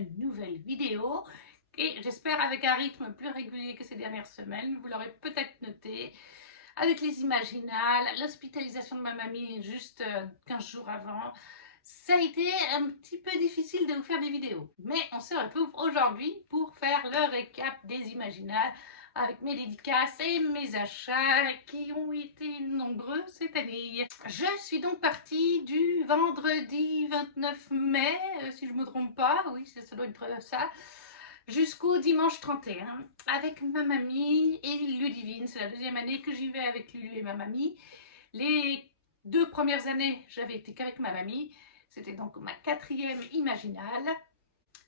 une nouvelle vidéo et j'espère avec un rythme plus régulier que ces dernières semaines. Vous l'aurez peut-être noté avec les Imaginales, l'hospitalisation de ma mamie juste 15 jours avant. Ça a été un petit peu difficile de vous faire des vidéos, mais on se retrouve aujourd'hui pour faire le récap des Imaginales avec mes dédicaces et mes achats qui ont été nombreux cette année. Je suis donc partie du vendredi 29 mai, si je ne me trompe pas, oui ça doit être ça, jusqu'au dimanche 31 avec ma mamie et Ludivine. C'est la deuxième année que j'y vais avec Lulu et ma mamie. Les 2 premières années, j'avais été qu'avec ma mamie. C'était donc ma 4e Imaginale.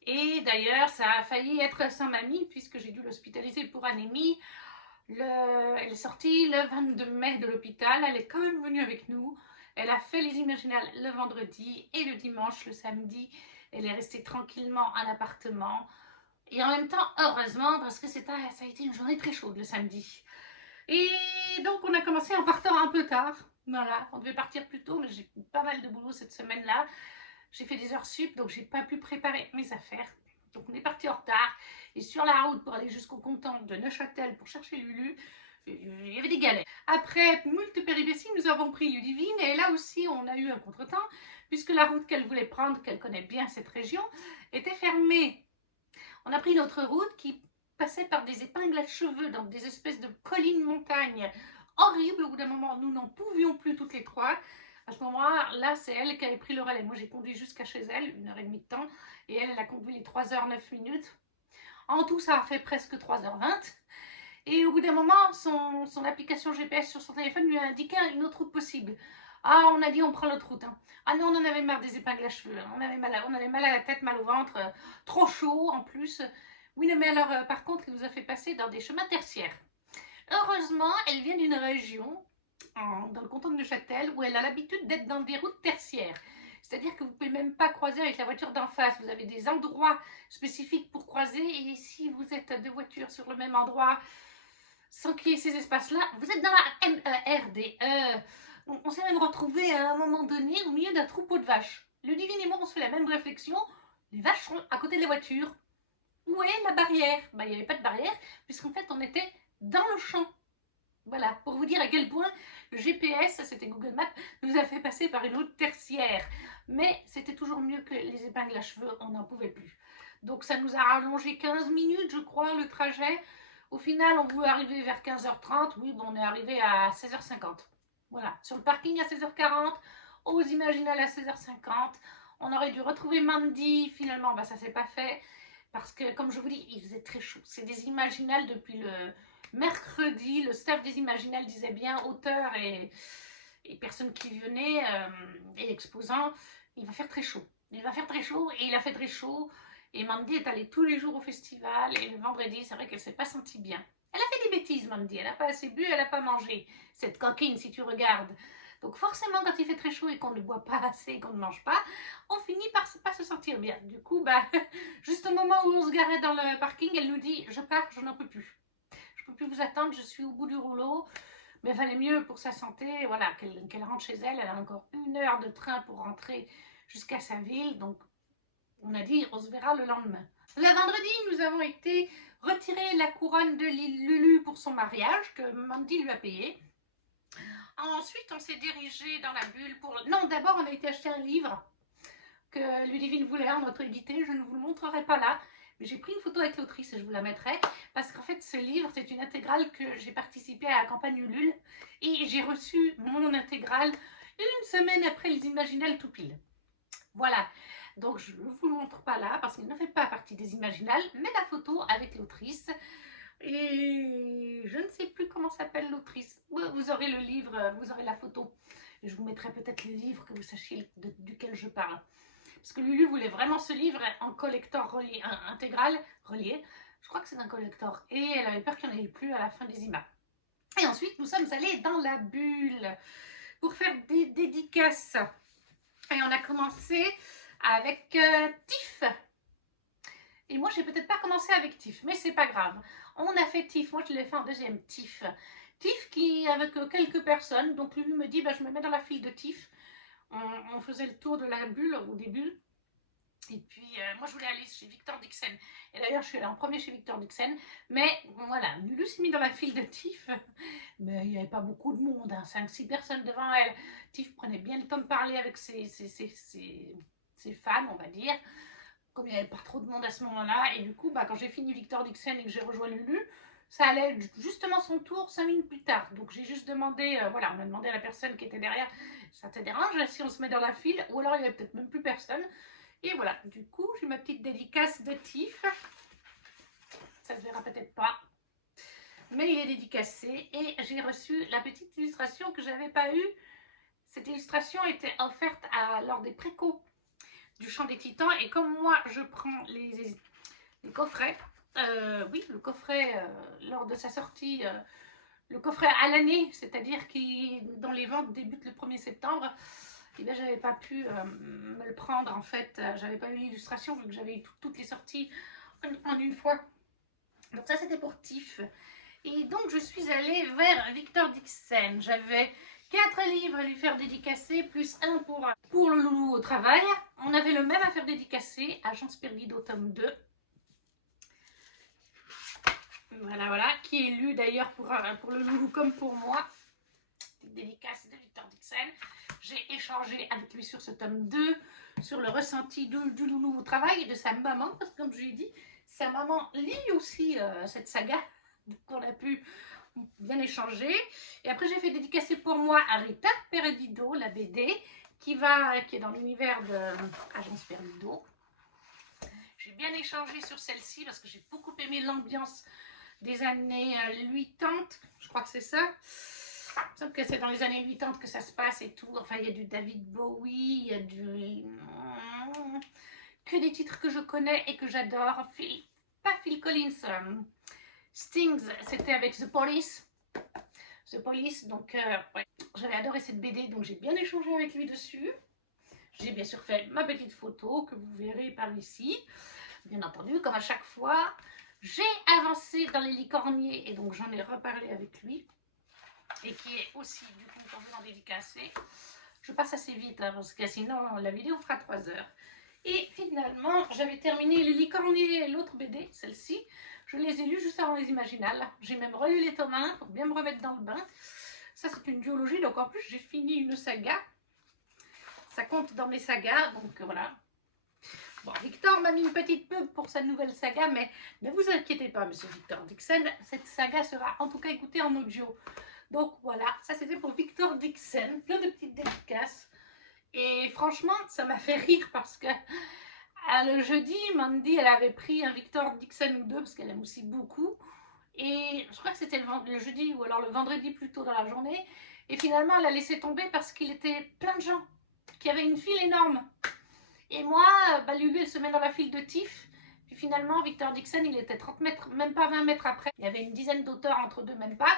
Et d'ailleurs, ça a failli être sans mamie puisque j'ai dû l'hospitaliser pour anémie. Elle est sortie le 22 mai de l'hôpital. Elle est quand même venue avec nous. Elle a fait les Imaginales le vendredi et le dimanche, le samedi. Elle est restée tranquillement à l'appartement. Et en même temps, heureusement, parce que ça a été une journée très chaude le samedi. Et donc, on a commencé en partant un peu tard. Voilà, on devait partir plus tôt, mais j'ai eu pas mal de boulot cette semaine-là. J'ai fait des heures sup, donc j'ai pas pu préparer mes affaires. Donc, on est parti en retard. Et sur la route pour aller jusqu'au comptoir de Neuchâtel pour chercher Lulu, il y avait des galères. Après moult péripéties, nous avons pris Ludivine et là aussi, on a eu un contretemps puisque la route qu'elle voulait prendre, qu'elle connaît bien cette région, était fermée. On a pris notre route qui passait par des épingles à cheveux dans des espèces de collines montagnes horribles. Au bout d'un moment, nous n'en pouvions plus toutes les trois. À ce moment-là, c'est elle qui avait pris le relais. Moi, j'ai conduit jusqu'à chez elle, 1h30 de temps, et elle a conduit les 3h09 minutes. En tout, ça a fait presque 3h20. Et au bout d'un moment, son application GPS sur son téléphone lui a indiqué une autre route possible. Ah, on a dit on prend l'autre route. Hein. Ah non, on en avait marre des épingles à cheveux. Hein. On avait mal à la tête, mal au ventre, trop chaud en plus. Oui, non, mais alors, par contre, il nous a fait passer dans des chemins tertiaires. Heureusement, elle vient d'une région, dans le canton de Neuchâtel, où elle a l'habitude d'être dans des routes tertiaires. C'est-à-dire que vous ne pouvez même pas croiser avec la voiture d'en face. Vous avez des endroits spécifiques pour croiser. Et si vous êtes deux voitures sur le même endroit, sans qu'il y ait ces espaces-là, vous êtes dans la MERD. On s'est même retrouvé à un moment donné au milieu d'un troupeau de vaches. Ludivine et moi, on se fait la même réflexion. Les vaches sont à côté des voitures. Où est la barrière? Il n'y avait pas de barrière, puisqu'en fait, on était dans le champ. Voilà, pour vous dire à quel point le GPS, c'était Google Maps, nous a fait passer par une route tertiaire. Mais c'était toujours mieux que les épingles à cheveux, on n'en pouvait plus. Donc ça nous a rallongé 15 minutes, je crois, le trajet. Au final, on voulait arriver vers 15h30. Oui, bon, on est arrivé à 16h50. Voilà, sur le parking à 16h40, aux Imaginales à 16h50. On aurait dû retrouver Mandy, finalement, ça s'est pas fait. Parce que, comme je vous dis, il faisait très chaud. C'est des Imaginales depuis le mercredi. Le staff des Imaginales disait bien, auteurs et personnes qui venaient, et exposants, il va faire très chaud. Il va faire très chaud, et il a fait très chaud. Et Mandy est allée tous les jours au festival, et le vendredi, c'est vrai qu'elle ne s'est pas sentie bien. Elle a fait des bêtises, Mandy. Elle n'a pas assez bu, elle n'a pas mangé. Cette coquine, si tu regardes. Donc forcément, quand il fait très chaud et qu'on ne boit pas assez, qu'on ne mange pas, on finit par pas se sentir bien. Du coup, juste au moment où on se garait dans le parking, elle nous dit « Je pars, je n'en peux plus. Je ne peux plus vous attendre, je suis au bout du rouleau. » Mais il valait mieux pour sa santé, voilà, qu'elle rentre chez elle. Elle a encore 1 heure de train pour rentrer jusqu'à sa ville. Donc, on a dit, on se verra le lendemain. Le vendredi, nous avons été retirer la couronne de Lulu pour son mariage, que Mandy lui a payé. Ensuite, on s'est dirigé dans la bulle pour... Non, d'abord, on a été acheter un livre que Ludivine voulait en auto-édité. Je ne vous le montrerai pas là. Mais j'ai pris une photo avec l'autrice et je vous la mettrai. Parce qu'en fait, ce livre, c'est une intégrale que j'ai participé à la campagne Ulule. Et j'ai reçu mon intégrale 1 semaine après les Imaginales tout pile. Voilà. Donc, je ne vous le montre pas là parce qu'il ne fait pas partie des Imaginales. Mais la photo avec l'autrice. Et je ne sais plus comment s'appelle l'autrice. Vous aurez le livre, vous aurez la photo. Et je vous mettrai peut-être le livre que vous sachiez duquel je parle. Parce que Lulu voulait vraiment ce livre en collector relié, intégral, relié. Je crois que c'est un collector. Et elle avait peur qu'il n'y en ait plus à la fin des images. Et ensuite, nous sommes allés dans la bulle pour faire des dédicaces. Et on a commencé avec Tiff. Et moi, j'ai peut-être pas commencé avec Tiff, mais c'est pas grave. On a fait Tiff. Moi, je l'ai fait en deuxième Tiff. Tiff qui, avec quelques personnes. Donc, Lulu me dit, je me mets dans la file de Tiff. On faisait le tour de la bulle au début. Et puis, moi, je voulais aller chez Victor Dixon. Et d'ailleurs, je suis allée en premier chez Victor Dixon. Mais voilà, Lulu s'est mis dans la file de Tiff. Mais il n'y avait pas beaucoup de monde, hein, 5-6 personnes devant elle. Tiff prenait bien le temps de parler avec ses fans, on va dire. Comme il n'y avait pas trop de monde à ce moment-là. Et du coup, bah, quand j'ai fini Victor Dixon et que j'ai rejoint Lulu, ça allait justement son tour 5 minutes plus tard. Donc j'ai juste demandé, voilà, on a demandé à la personne qui était derrière, ça te dérange si on se met dans la file? Ou alors il n'y avait peut-être même plus personne. Et voilà, du coup, j'ai ma petite dédicace de Tiff. Ça se verra peut-être pas, mais il est dédicacé. Et j'ai reçu la petite illustration que j'avais pas eue. Cette illustration était offerte lors des précos du Chant des Titans. Et comme moi, je prends les coffrets, oui, le coffret lors de sa sortie, le coffret à l'année, c'est-à-dire qui, dont les ventes débutent le 1er septembre, et bien j'avais pas pu me le prendre en fait, j'avais pas eu l'illustration vu que j'avais eu toutes les sorties en une fois. Donc ça c'était pour Tiff. Et donc je suis allée vers Victor Dixon. J'avais 4 livres à lui faire dédicacer, plus un pour le loulou au travail. On avait le même à faire dédicacer, Agence Perdido tome 2. Voilà, voilà, qui est lu d'ailleurs pour le loulou comme pour moi. Petite dédicace de Victor Dixon. J'ai échangé avec lui sur ce tome 2, sur le ressenti du loulou au travail et de sa maman, parce que comme je lui ai dit, sa maman lit aussi cette saga, donc on a pu bien échanger. Et après j'ai fait dédicacer pour moi à Rita Perdido, la BD, qui est dans l'univers de Agence Perdido. J'ai bien échangé sur celle-ci parce que j'ai beaucoup aimé l'ambiance des années 80, je crois que c'est ça. Il me semble que c'est dans les années 80 que ça se passe et tout. Enfin, il y a du David Bowie, il y a du... que des titres que je connais et que j'adore. Pas Phil Collins, Stings, c'était avec The Police. The Police, donc ouais. J'avais adoré cette BD, donc j'ai bien échangé avec lui dessus. J'ai bien sûr fait ma petite photo que vous verrez par ici. Bien entendu, comme à chaque fois, j'ai avancé dans les licorniers et donc j'en ai reparlé avec lui. Et qui est aussi, du coup, quand je l'en dédicacer, je passe assez vite hein, parce que sinon la vidéo fera 3 heures. Et finalement, j'avais terminé les licorniers et l'autre BD, celle-ci. Je les ai lus juste avant les Imaginales. J'ai même relu les tomes 1 pour bien me remettre dans le bain. Ça, c'est une duologie, donc en plus, j'ai fini une saga. Ça compte dans mes sagas, donc voilà. Bon, Victor m'a mis une petite pub pour sa nouvelle saga, mais ne vous inquiétez pas, monsieur Victor Dixon, cette saga sera en tout cas écoutée en audio. Donc voilà, ça c'était pour Victor Dixon, plein de petites dédicaces. Et franchement, ça m'a fait rire parce que le jeudi, Mandy, elle avait pris un Victor Dixon ou deux, parce qu'elle aime aussi beaucoup. Et je crois que c'était le jeudi ou alors le vendredi plus tôt dans la journée. Et finalement, elle a laissé tomber parce qu'il était plein de gens, qu'il y avait une file énorme. Et moi, bah, Lulu, elle se met dans la file de Tiff. Puis finalement, Victor Dixon, il était 30 mètres, même pas 20 mètres après. Il y avait une dizaine d'auteurs entre deux, même pas.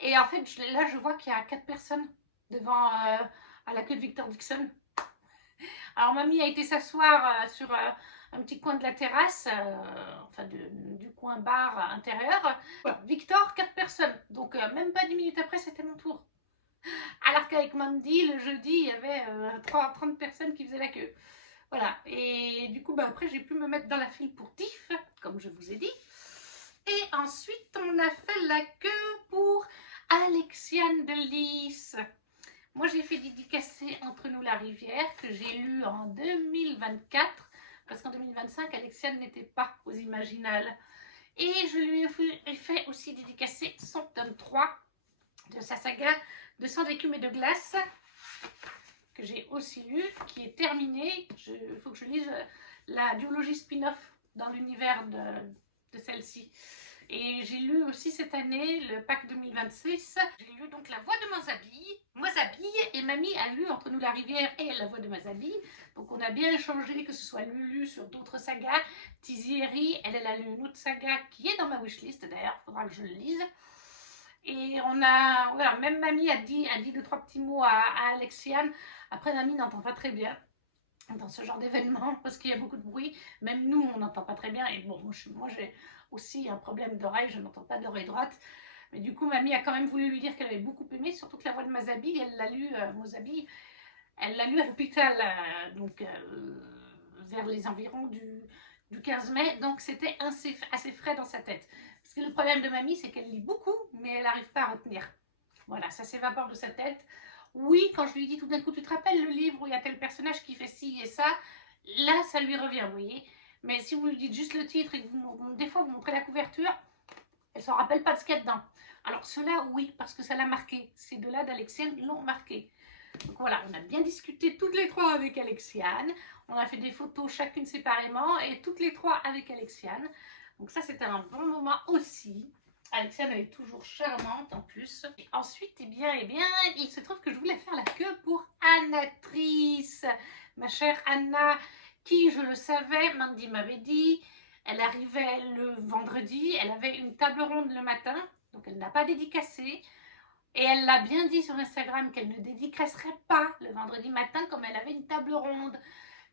Et en fait, là, je vois qu'il y a 4 personnes devant à la queue de Victor Dixon. Alors, mamie a été s'asseoir sur un petit coin de la terrasse, enfin du coin bar intérieur. Voilà. Victor, 4 personnes. Donc, même pas 10 minutes après, c'était mon tour. Alors qu'avec Mandy, le jeudi, il y avait 30 personnes qui faisaient la queue. Voilà. Et du coup, bah, après, j'ai pu me mettre dans la file pour Tiff, comme je vous ai dit. Et ensuite, on a fait la queue pour Alexiane de Lys. Moi, j'ai fait dédicacer Entre nous la rivière, que j'ai lu en 2024, parce qu'en 2025, Alexiane n'était pas aux Imaginales. Et je lui ai fait aussi dédicacer son tome 3 de sa saga de sang d'écume et de glace, que j'ai aussi lu, qui est terminé. Il faut que je lise la duologie spin-off dans l'univers de celle-ci. Et j'ai lu aussi cette année le pack 2026. J'ai lu donc La Voix de Moisabille et mamie a lu Entre nous la rivière et La Voix de Moisabille. Donc on a bien échangé, que ce soit Lulu sur d'autres sagas. Tizieri, elle a lu une autre saga qui est dans ma wishlist d'ailleurs, il faudra que je le lise. Et on a, voilà, même mamie a dit 2-3 petits mots à Alexiane. Après, mamie n'entend pas très bien dans ce genre d'événement parce qu'il y a beaucoup de bruit. Même nous, on n'entend pas très bien. Et bon, moi j'ai aussi un problème d'oreille, je n'entends pas de l'oreille droite. Mais du coup, mamie a quand même voulu lui dire qu'elle avait beaucoup aimé, surtout que La Voix de Moisabille, elle l'a lu, Moisabille, elle l'a lu à l'hôpital. Donc, vers les environs du 15 mai, donc c'était assez frais dans sa tête. Parce que le problème de mamie, c'est qu'elle lit beaucoup, mais elle n'arrive pas à retenir. Voilà, ça s'évapore de sa tête. Oui, quand je lui dis tout d'un coup, tu te rappelles le livre où il y a tel personnage qui fait ci et ça, là, ça lui revient, vous voyez. Mais si vous lui dites juste le titre et que des fois vous montrez la couverture, elle ne s'en rappelle pas de ce qu'il y a dedans. Alors cela, oui, parce que ça l'a marqué. Ces deux-là d'Alexiane l'ont marqué. Donc voilà, on a bien discuté toutes les trois avec Alexiane. On a fait des photos chacune séparément et toutes les trois avec Alexiane. Donc ça, c'était un bon moment aussi. Alexiane, elle est toujours charmante en plus. Et ensuite, eh bien, il se trouve que je voulais faire la queue pour Annatrice. Ma chère Anna, qui, je le savais, Mandy m'avait dit, elle arrivait le vendredi, elle avait une table ronde le matin, donc elle n'a pas dédicacé. Et elle l'a bien dit sur Instagram qu'elle ne dédicacerait pas le vendredi matin comme elle avait une table ronde.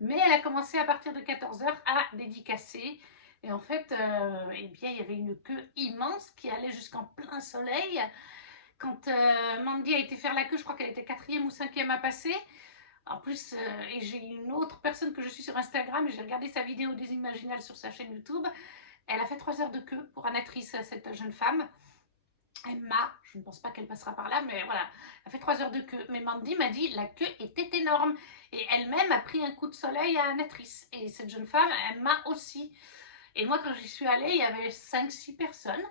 Mais elle a commencé à partir de 14 h à dédicacer. Et en fait, eh bien, il y avait une queue immense qui allait jusqu'en plein soleil. Quand Mandy a été faire la queue, je crois qu'elle était 4e ou 5e à passer. En plus, et j'ai une autre personne que je suis sur Instagram et j'ai regardé sa vidéo des Imaginales sur sa chaîne YouTube. Elle a fait 3 heures de queue pour Annatrice, cette jeune femme. Emma, je ne pense pas qu'elle passera par là, mais voilà, elle fait 3 heures de queue. Mais Mandy m'a dit la queue était énorme. Et elle-même a pris un coup de soleil à Annatrice. Et cette jeune femme, Emma aussi. Et moi, quand j'y suis allée, il y avait 5-6 personnes.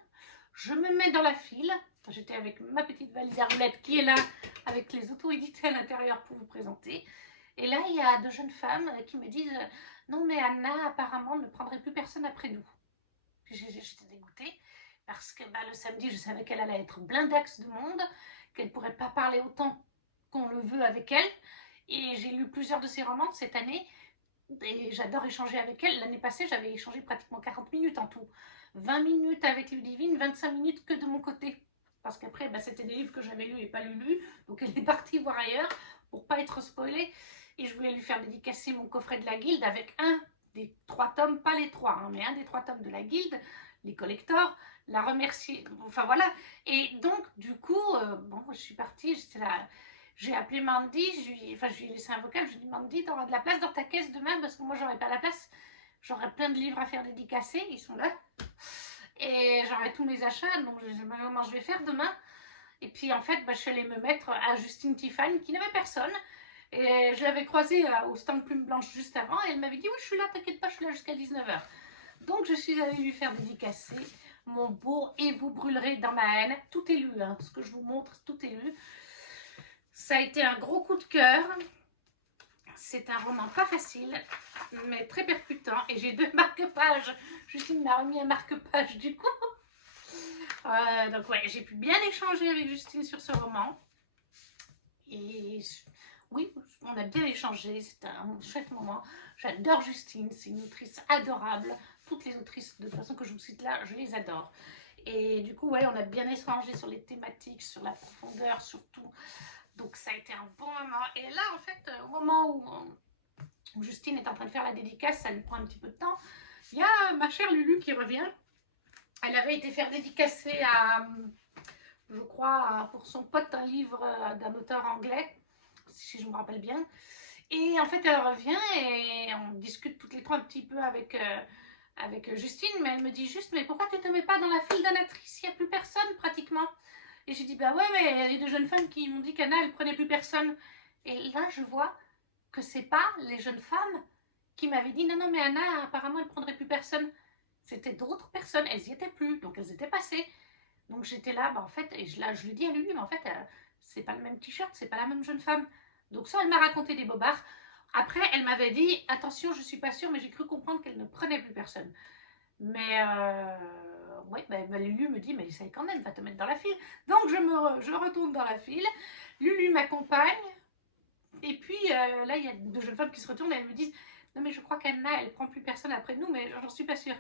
Je me mets dans la file. J'étais avec ma petite valise à roulettes qui est là, avec les auto-édités à l'intérieur pour vous présenter. Et là, il y a 2 jeunes femmes qui me disent « Non, mais Anna, apparemment, ne prendrait plus personne après nous. » J'étais dégoûtée. Parce que le samedi, je savais qu'elle allait être blindax de monde, qu'elle ne pourrait pas parler autant qu'on le veut avec elle. Et j'ai lu plusieurs de ses romans cette année, et j'adore échanger avec elle. L'année passée, j'avais échangé pratiquement 40 minutes en tout. 20 minutes avec Ludivine, 25 minutes que de mon côté. Parce qu'après, c'était des livres que j'avais lus et pas lus, donc elle est partie voir ailleurs pour pas être spoilée. Et je voulais lui faire dédicacer mon coffret de la Guilde avec un des 3 tomes, pas les 3, mais un des 3 tomes de la Guilde, les collectors, la remercier, enfin voilà. Et donc, du coup, bon, je suis partie, j'étais là, j'ai appelé Mandy, je lui ai laissé un vocal, je lui ai dit Mandy, t'auras de la place dans ta caisse demain, parce que moi, j'aurai pas la place, j'aurai plein de livres à faire dédicacer, ils sont là, et j'aurai tous mes achats, donc je sais pas comment je vais faire demain. Et puis, en fait, je suis allée me mettre à Justine Tiffany, qui n'avait personne, et je l'avais croisée au stand Plume Blanche juste avant, et elle m'avait dit, oui, je suis là, t'inquiète pas, je suis là jusqu'à 19 h. Donc, je suis allée lui faire dédicacer mon beau « Et vous brûlerez dans ma haine ». Tout est lu, hein, ce que je vous montre, tout est lu. Ça a été un gros coup de cœur. C'est un roman pas facile, mais très percutant. Et j'ai 2 marque-pages. Justine m'a remis un marque-page du coup. Donc ouais, j'ai pu bien échanger avec Justine sur ce roman. Et oui, on a bien échangé, c'était un chouette moment. J'adore Justine, c'est une autrice adorable. Toutes les autrices, de toute façon, que je vous cite là, je les adore. Et du coup, ouais, on a bien échangé sur les thématiques, sur la profondeur, surtout. Donc, ça a été un bon moment. Et là, en fait, au moment où Justine est en train de faire la dédicace, ça lui prend un petit peu de temps. Il y a ma chère Lulu qui revient. Elle avait été faire dédicacer à, je crois, pour son pote, un livre d'un auteur anglais, si je me rappelle bien. Et en fait, elle revient et on discute toutes les 3 un petit peu avec Justine, mais elle me dit juste, mais pourquoi tu ne te mets pas dans la file d'Annatrice? Il n'y a plus personne pratiquement. Et j'ai dit, bah ouais, mais il y a les 2 jeunes femmes qui m'ont dit qu'Anna, elle prenait plus personne. Et là, je vois que c'est pas les jeunes femmes qui m'avaient dit, non, non, mais Anna, apparemment, elle prendrait plus personne. C'était d'autres personnes, elles n'y étaient plus, donc elles étaient passées. Donc j'étais là, en fait, et je le dis à Lulu, mais en fait, c'est pas le même t-shirt, c'est pas la même jeune femme. Donc ça, elle m'a raconté des bobards. Après, elle m'avait dit, attention, je suis pas sûre, mais j'ai cru comprendre qu'elle ne prenait plus personne. Mais ouais, Lulu me dit, mais essaye quand même, va te mettre dans la file. Donc je retourne dans la file, Lulu m'accompagne, et puis là, il y a 2 jeunes femmes qui se retournent et elles me disent, non mais je crois qu'Anna, elle prend plus personne après nous, mais j'en suis pas sûre.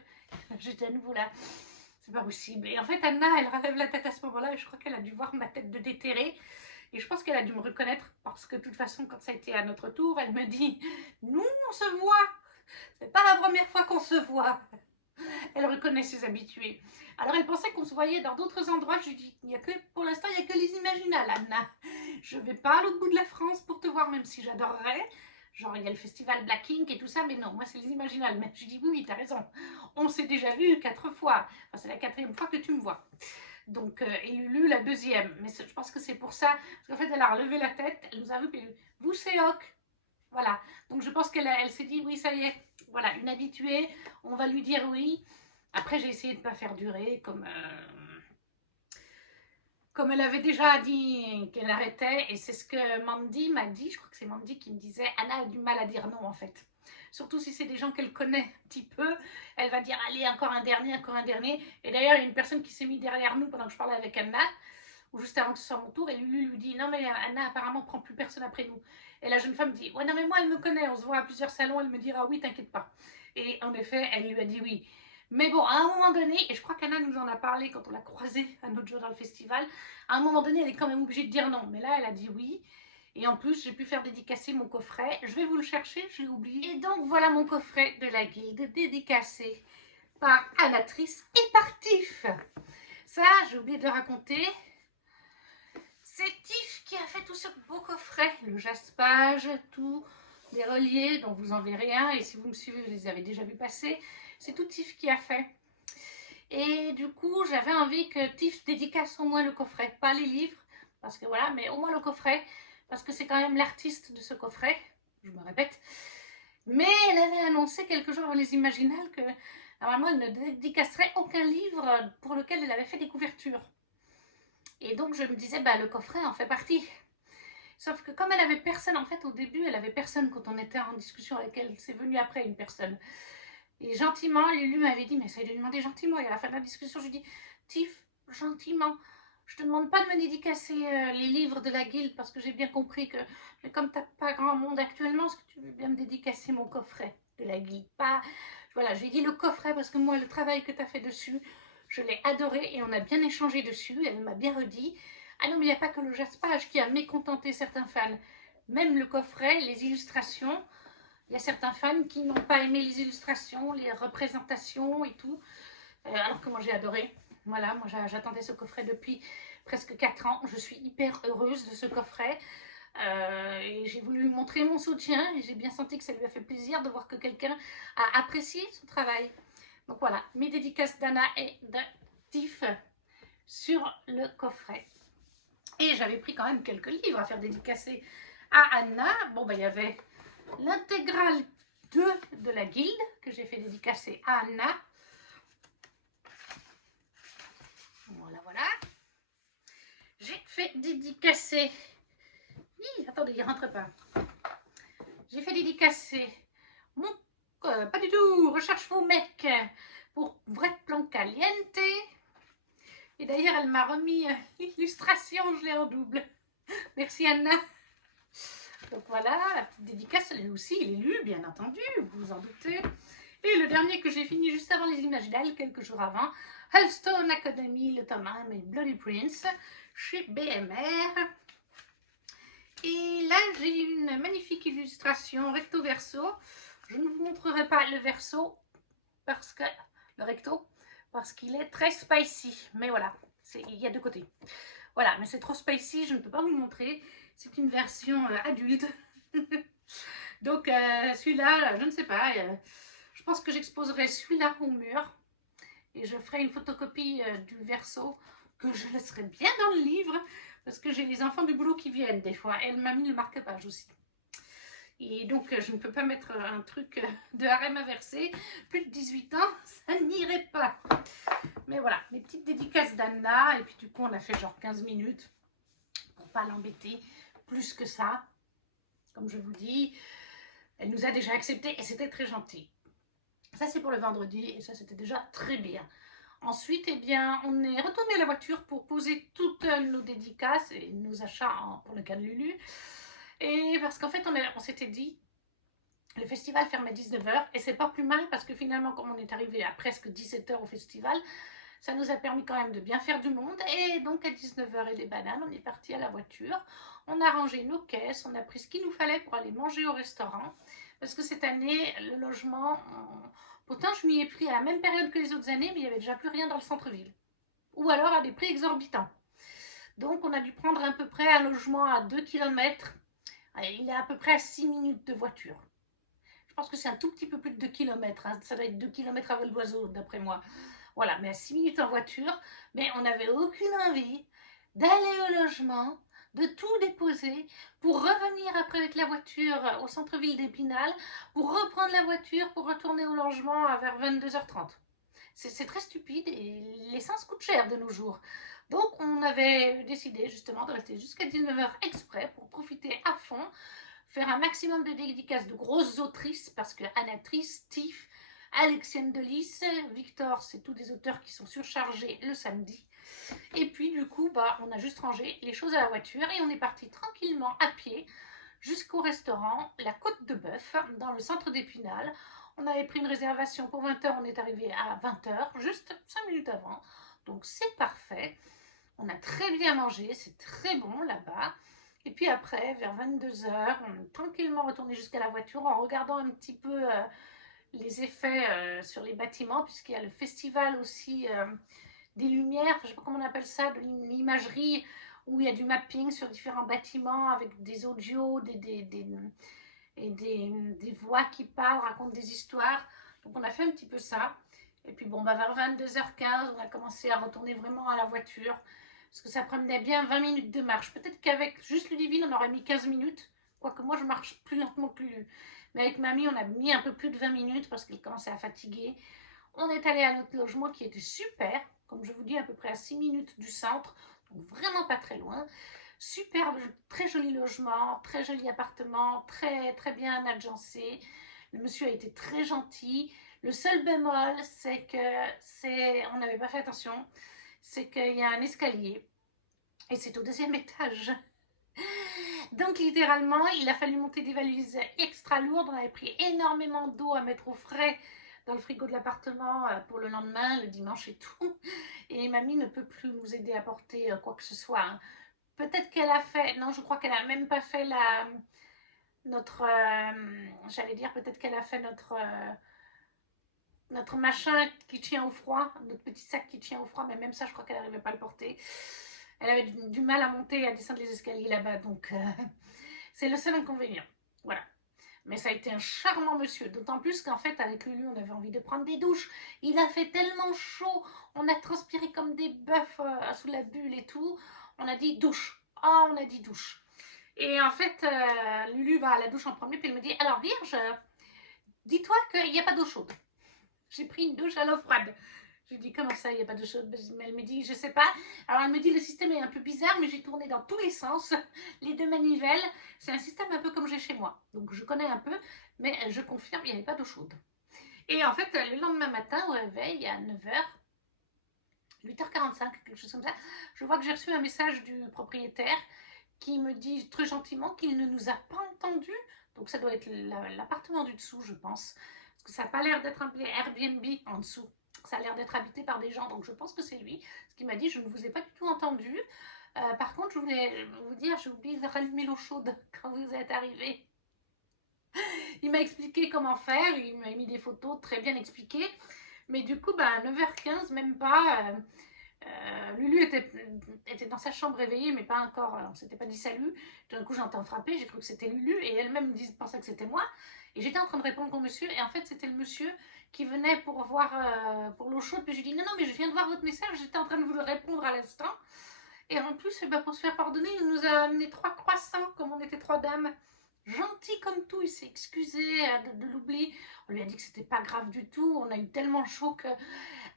J'étais à nouveau là. C'est pas possible. Et en fait, Anna, elle relève la tête à ce moment-là et je crois qu'elle a dû voir ma tête de déterrée. Et je pense qu'elle a dû me reconnaître parce que de toute façon, quand ça a été à notre tour, elle me dit « Nous, on se voit. C'est pas la première fois qu'on se voit. » Elle reconnaît ses habitués. Alors, elle pensait qu'on se voyait dans d'autres endroits. Je lui dis « Pour l'instant, il n'y a que les Imaginales, Anna. Je vais pas à l'autre bout de la France pour te voir, même si j'adorerais. Genre, il y a le festival Black Ink et tout ça, mais non, moi, c'est les Imaginales. Mais je dis, oui, t'as raison. On s'est déjà vu 4 fois. Enfin, c'est la 4e fois que tu me vois. Donc, et Lulu, la 2e. Mais je pense que c'est pour ça. Parce qu'en fait, elle a relevé la tête. Elle nous a vu, puis vous, c'est Hoc. Voilà. Donc, je pense qu'elle s'est dit, oui, ça y est. Voilà, une habituée. On va lui dire oui. Après, j'ai essayé de ne pas faire durer comme elle avait déjà dit qu'elle arrêtait, et c'est ce que Mandy m'a dit, je crois que c'est Mandy qui me disait, Anna a du mal à dire non en fait. Surtout si c'est des gens qu'elle connaît un petit peu, elle va dire allez encore un dernier, encore un dernier. Et d'ailleurs il y a une personne qui s'est mise derrière nous pendant que je parlais avec Anna, ou juste avant que ce soit mon tour, et Lulu lui dit non mais Anna apparemment prend plus personne après nous. Et la jeune femme dit ouais non mais moi elle me connaît, on se voit à plusieurs salons, elle me dira oui t'inquiète pas. Et en effet elle lui a dit oui. Mais bon, à un moment donné, et je crois qu'Anna nous en a parlé quand on l'a croisée un autre jour dans le festival, à un moment donné, elle est quand même obligée de dire non. Mais là, elle a dit oui. Et en plus, j'ai pu faire dédicacer mon coffret. Je vais vous le chercher, je l'ai oublié. Et donc, voilà mon coffret de la guilde dédicacé par Annatrice et par Tiff. Ça, j'ai oublié de le raconter. C'est Tiff qui a fait tout ce beau coffret. Le jaspage, tout, des reliés dont vous en verrez un. Et si vous me suivez, vous les avez déjà vus passer. C'est tout Tiff qui a fait. Et du coup, j'avais envie que Tiff dédicace au moins le coffret. Pas les livres, parce que voilà, mais au moins le coffret. Parce que c'est quand même l'artiste de ce coffret. Je me répète. Mais elle avait annoncé quelques jours avant les Imaginales que normalement elle ne dédicacerait aucun livre pour lequel elle avait fait des couvertures. Et donc je me disais, bah le coffret en fait partie. Sauf que comme elle avait personne, en fait au début elle avait personne quand on était en discussion avec elle, c'est venu après une personne. Et gentiment, Lulu m'avait dit, mais essaye de lui demander gentiment. Et à la fin de la discussion, je lui dis, Tiff, gentiment, je te demande pas de me dédicacer les livres de la guilde parce que j'ai bien compris que, mais comme t'as pas grand monde actuellement, est-ce que tu veux bien me dédicacer mon coffret de la guilde? Pas, voilà, je lui ai dit le coffret parce que moi, le travail que tu as fait dessus, je l'ai adoré et on a bien échangé dessus. Elle m'a bien redit, ah non, mais il n'y a pas que le jaspage qui a mécontenté certains fans. Même le coffret, les illustrations, il y a certains fans qui n'ont pas aimé les illustrations, les représentations et tout, alors que moi j'ai adoré. Voilà, moi j'attendais ce coffret depuis presque 4 ans. Je suis hyper heureuse de ce coffret. Et j'ai voulu lui montrer mon soutien et j'ai bien senti que ça lui a fait plaisir de voir que quelqu'un a apprécié son travail. Donc voilà, mes dédicaces d'Anna et de Tiff sur le coffret. Et j'avais pris quand même quelques livres à faire dédicacer à Anna. Bon, ben il y avait l'intégrale 2 de la guilde que j'ai fait dédicacer à Anna. Voilà, voilà. J'ai fait dédicacer... attendez, il rentre pas. J'ai fait dédicacer mon... pas du tout, recherche vos mecs pour Vrai Plan Caliente. Et d'ailleurs, elle m'a remis l'illustration, je l'ai en double. Merci Anna. Donc voilà, la petite dédicace, elle aussi, il est lu, bien entendu, vous vous en doutez. Et le dernier que j'ai fini juste avant les Imaginales, quelques jours avant, Hearthstone Academy, le tome 1 et Bloody Prince, chez BMR. Et là, j'ai une magnifique illustration recto verso. Je ne vous montrerai pas le verso, parce que le recto, parce qu'il est très spicy. Mais voilà, il y a deux côtés. Voilà, mais c'est trop spicy, je ne peux pas vous le montrer. C'est une version adulte. Donc celui-là, je ne sais pas. Je pense que j'exposerai celui-là au mur. Et je ferai une photocopie du verso que je laisserai bien dans le livre. Parce que j'ai les enfants du boulot qui viennent des fois. Elle m'a mis le marque-page aussi. Et donc je ne peux pas mettre un truc de harem à verser. Plus de 18 ans, ça n'irait pas. Mais voilà, mes petites dédicaces d'Anna. Et puis du coup, on a fait genre 15 minutes. Pour pas l'embêter plus que ça. Comme je vous dis, elle nous a déjà accepté et c'était très gentil. Ça, c'est pour le vendredi et ça, c'était déjà très bien. Ensuite, eh bien, on est retourné à la voiture pour poser toutes nos dédicaces et nos achats pour le cas de Lulu. Et parce qu'en fait, on s'était dit, le festival ferme à 19 h et c'est pas plus mal parce que finalement, comme on est arrivé à presque 17 h au festival, ça nous a permis quand même de bien faire du monde. Et donc, à 19 h et les bananes, on est parti à la voiture. On a rangé nos caisses, on a pris ce qu'il nous fallait pour aller manger au restaurant. Parce que cette année, le logement, pourtant je m'y ai pris à la même période que les autres années, mais il n'y avait déjà plus rien dans le centre-ville. Ou alors à des prix exorbitants. Donc on a dû prendre à peu près un logement à 2 km Allez, il est à peu près à 6 minutes de voiture. Je pense que c'est un tout petit peu plus de 2 km, hein. Ça doit être 2 km à vol d'oiseau, d'après moi. Voilà, mais à 6 minutes en voiture, mais on n'avait aucune envie d'aller au logement, de tout déposer, pour revenir après avec la voiture au centre-ville d'Épinal, pour reprendre la voiture, pour retourner au logement vers 22h30. C'est très stupide et l'essence coûte cher de nos jours. Donc on avait décidé justement de rester jusqu'à 19h exprès pour profiter à fond, faire un maximum de dédicaces de grosses autrices, parce que Anatrice, Tiff, Alexiane Delis, Victor, c'est tous des auteurs qui sont surchargés le samedi. Et puis du coup, on a juste rangé les choses à la voiture et on est parti tranquillement à pied jusqu'au restaurant La Côte de Bœuf dans le centre d'Épinal. On avait pris une réservation pour 20h, on est arrivé à 20h, juste 5 minutes avant. Donc c'est parfait. On a très bien mangé, c'est très bon là-bas. Et puis après, vers 22h, on est tranquillement retourné jusqu'à la voiture en regardant un petit peu les effets sur les bâtiments, puisqu'il y a le festival aussi des lumières, je ne sais pas comment on appelle ça, de l'imagerie, où il y a du mapping sur différents bâtiments avec des audios, des voix qui parlent, racontent des histoires. Donc on a fait un petit peu ça. Et puis bon, vers 22h15, on a commencé à retourner vraiment à la voiture, parce que ça prenait bien 20 minutes de marche. Peut-être qu'avec juste Ludivine, on aurait mis 15 minutes, quoique moi je marche plus lentement que lui. Mais avec mamie, on a mis un peu plus de 20 minutes parce qu'elle commençait à fatiguer. On est allé à notre logement qui était super, comme je vous dis, à peu près à 6 minutes du centre, donc vraiment pas très loin. Superbe, très joli logement, très joli appartement, très, très bien agencé. Le monsieur a été très gentil. Le seul bémol, c'est que on n'avait pas fait attention, c'est qu'il y a un escalier et c'est au 2e étage. Donc littéralement, il a fallu monter des valises extra lourdes. On avait pris énormément d'eau à mettre au frais dans le frigo de l'appartement pour le lendemain, le dimanche et tout. Et mamie ne peut plus nous aider à porter quoi que ce soit, hein. Peut-être qu'elle a fait, non, je crois qu'elle a même pas fait j'allais dire peut-être qu'elle a fait notre machin qui tient au froid, notre petit sac qui tient au froid, mais même ça, je crois qu'elle n'arrivait pas à le porter. Elle avait du mal à monter et à descendre les escaliers là-bas, donc c'est le seul inconvénient. Voilà. Mais ça a été un charmant monsieur, d'autant plus qu'en fait, avec Lulu, on avait envie de prendre des douches. Il a fait tellement chaud, on a transpiré comme des bœufs sous la bulle et tout. On a dit douche. Ah, on a dit douche. Et en fait, Lulu va à la douche en premier, puis elle me dit, alors Vierge, dis-toi qu'il n'y a pas d'eau chaude. J'ai pris une douche à l'eau froide. Je lui dis, comment ça, il n'y a pas d'eau chaude? Elle me dit, je sais pas. Alors elle me dit, le système est un peu bizarre, mais j'ai tourné dans tous les sens, les 2 manivelles. C'est un système un peu comme j'ai chez moi. Donc je connais un peu, mais je confirme, il n'y avait pas d'eau chaude. Et en fait, le lendemain matin, au réveil, à 9h, 8h45, quelque chose comme ça, je vois que j'ai reçu un message du propriétaire qui me dit très gentiment qu'il ne nous a pas entendus. Donc ça doit être l'appartement du dessous, je pense. Parce que ça n'a pas l'air d'être un Airbnb en dessous. Ça a l'air d'être habité par des gens, donc je pense que c'est lui. Ce qui m'a dit, je ne vous ai pas du tout entendu. Par contre, je voulais vous dire, j'ai oublié de rallumer l'eau chaude quand vous êtes arrivé. Il m'a expliqué comment faire, il m'a mis des photos très bien expliquées. Mais du coup, à 9h15, même pas, Lulu était dans sa chambre réveillée, mais pas encore, on ne s'était pas dit salut. D'un coup, j'entends frapper, j'ai cru que c'était Lulu, et elle-même pensait que c'était moi. Et j'étais en train de répondre au monsieur, et en fait, c'était le monsieur qui venait pour voir pour l'eau chaude. Puis j'ai dit, non, non, mais je viens de voir votre message, j'étais en train de vous le répondre à l'instant. Et en plus, pour se faire pardonner, il nous a amené 3 croissants, comme on était 3 dames. Gentil comme tout, il s'est excusé de l'oubli. On lui a dit que c'était pas grave du tout, on a eu tellement chaud que...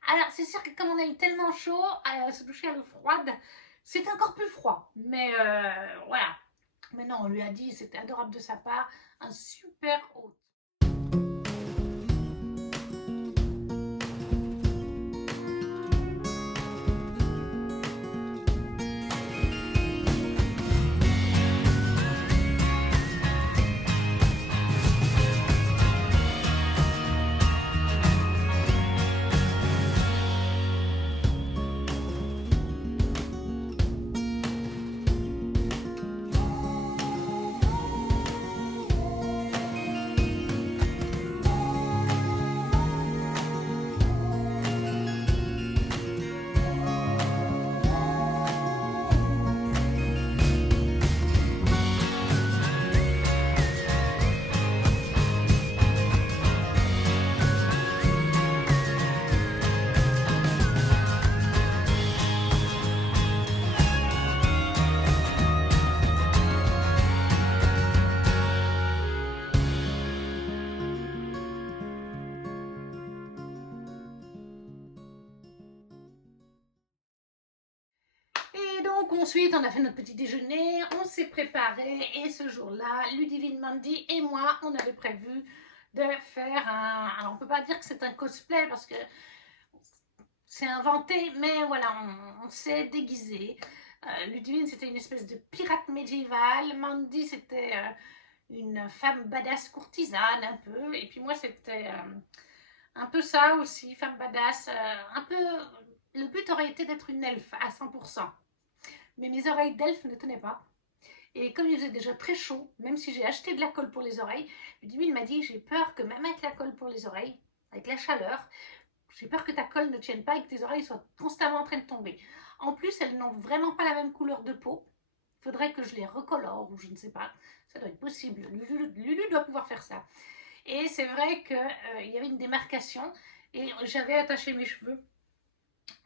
Alors, c'est sûr que comme on a eu tellement chaud, se doucher à l'eau froide, c'est encore plus froid. Mais voilà. Mais non, on lui a dit, c'était adorable de sa part, un super hôte. Ensuite, on a fait notre petit déjeuner, on s'est préparé et ce jour-là, Ludivine, Mandy et moi, on avait prévu de faire un... Alors, on ne peut pas dire que c'est un cosplay parce que c'est inventé, mais voilà, on s'est déguisé. Ludivine, c'était une espèce de pirate médiévale. Mandy, c'était une femme badass courtisane un peu. Et puis moi, c'était un peu ça aussi, femme badass. Un peu... Le but aurait été d'être une elfe à 100%. Mais mes oreilles d'elfe ne tenaient pas. Et comme il faisait déjà très chaud, même si j'ai acheté de la colle pour les oreilles, Ludivine m'a dit, j'ai peur que même avec la colle pour les oreilles, avec la chaleur, j'ai peur que ta colle ne tienne pas et que tes oreilles soient constamment en train de tomber. En plus, elles n'ont vraiment pas la même couleur de peau. Il faudrait que je les recolore ou je ne sais pas. Ça doit être possible. Lulu doit pouvoir faire ça. Et c'est vrai qu'il y avait une démarcation et j'avais attaché mes cheveux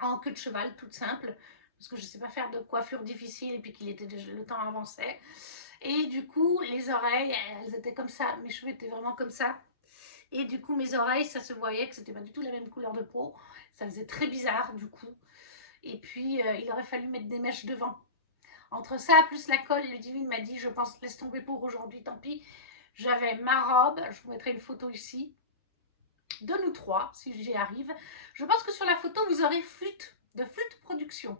en queue de cheval, toute simple, parce que je ne sais pas faire de coiffure difficile et puis qu'il était déjà, le temps avançait. Et du coup, les oreilles, elles étaient comme ça. Mes cheveux étaient vraiment comme ça. Et du coup, mes oreilles, ça se voyait que c'était pas du tout la même couleur de peau. Ça faisait très bizarre, du coup. Et puis, il aurait fallu mettre des mèches devant. Entre ça, plus la colle, Ludivine m'a dit, je pense, laisse tomber pour aujourd'hui, tant pis. J'avais ma robe, je vous mettrai une photo ici, de nous trois, si j'y arrive. Je pense que sur la photo, vous aurez Flûte, de Flûte Production.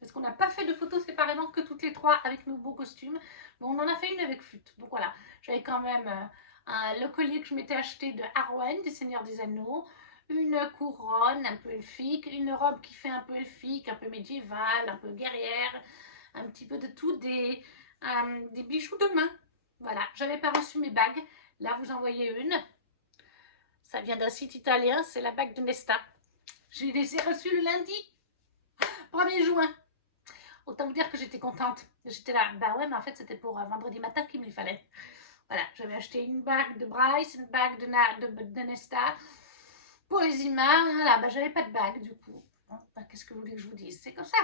Parce qu'on n'a pas fait de photos séparément que toutes les trois avec nos beaux costumes. Mais on en a fait une avec Flûte. Donc voilà, j'avais quand même le collier que je m'étais acheté de Arwen, des Seigneurs des Anneaux, une couronne un peu elfique, une robe qui fait un peu elfique, un peu médiévale, un peu guerrière, un petit peu de tout, des bijoux de main. Voilà, j'avais pas reçu mes bagues. Là, vous en voyez une. Ça vient d'un site italien, c'est la bague de Nesta. Je les ai reçues le lundi, 1er juin. Autant vous dire que j'étais contente. J'étais là, bah ouais, mais en fait, c'était pour vendredi matin qu'il me fallait. Voilà, j'avais acheté une bague de Bryce, une bague de Nesta. Pour les images, voilà, bah j'avais pas de bague du coup. Bon, bah, qu'est-ce que vous voulez que je vous dise? C'est comme ça.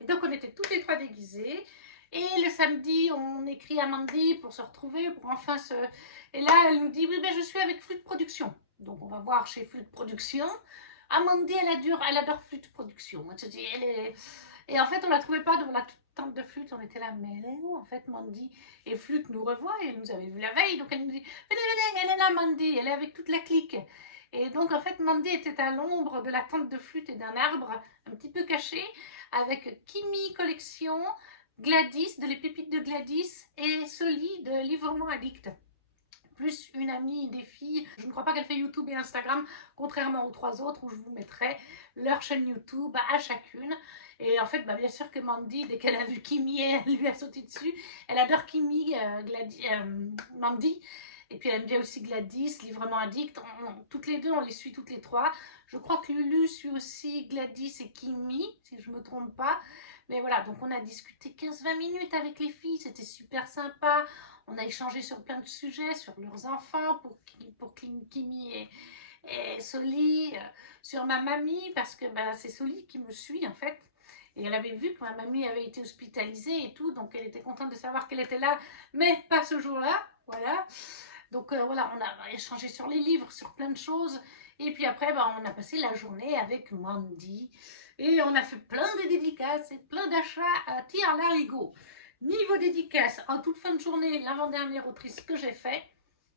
Et donc, on était toutes les trois déguisées. Et le samedi, on écrit à Mandy pour se retrouver, pour enfin se... Et là, elle nous dit, oui, ben je suis avec Flûte Production. Donc, on va voir chez Flûte Production. Ah, Mandy, elle adore Flûte Production. On se dit, elle est... Et en fait, on ne la trouvait pas devant la tente de Flûte. On était là, mais elle est où, en fait, Mandy? Et Flûte nous revoit, et elle nous avait vu la veille. Donc, elle nous dit, venez, venez, elle est là, Mandy. Elle est avec toute la clique. Et donc, en fait, Mandy était à l'ombre de la tente de Flûte et d'un arbre un petit peu caché, avec Kimi Collection, Gladys, de Les Pépites de Gladys, et Soli de Livrement Addict. Plus une amie des filles. Je ne crois pas qu'elle fait YouTube et Instagram, contrairement aux trois autres où je vous mettrai leur chaîne YouTube à chacune. Et en fait, bah, bien sûr que Mandy, dès qu'elle a vu Kimi, elle lui a sauté dessus. Elle adore Kimi, Mandy. Et puis elle aime bien aussi Gladys, Livrement Addict. Toutes les deux, on les suit toutes les trois. Je crois que Lulu suit aussi Gladys et Kimi, si je ne me trompe pas. Mais voilà, donc on a discuté 15-20 minutes avec les filles, c'était super sympa. On a échangé sur plein de sujets, sur leurs enfants, pour Kimi et Soli, sur ma mamie, parce que bah, c'est Soli qui me suit en fait. Et elle avait vu que ma mamie avait été hospitalisée et tout, donc elle était contente de savoir qu'elle était là, mais pas ce jour-là, voilà. Donc voilà, on a échangé sur les livres, sur plein de choses. Et puis après, bah, on a passé la journée avec Mandy. Et on a fait plein de dédicaces et plein d'achats à Tire Larigot. Niveau dédicace, en toute fin de journée, l'avant-dernière autrice que j'ai fait,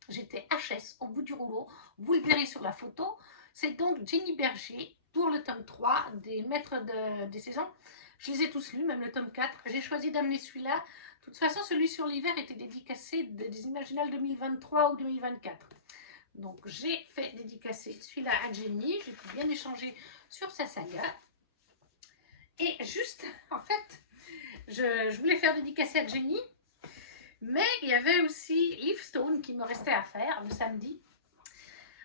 j'étais HS au bout du rouleau. Vous le verrez sur la photo. C'est donc Jenny Berger pour le tome 3 des Maîtres des Saisons. Je les ai tous lus, même le tome 4. J'ai choisi d'amener celui-là. De toute façon, celui sur l'hiver était dédicacé des Imaginales 2023 ou 2024. Donc, j'ai fait dédicacer celui-là à Jenny. J'ai pu bien échanger sur sa saga. Et juste, en fait, je voulais faire dédicacer à Jenny, mais il y avait aussi Livestone qui me restait à faire le samedi.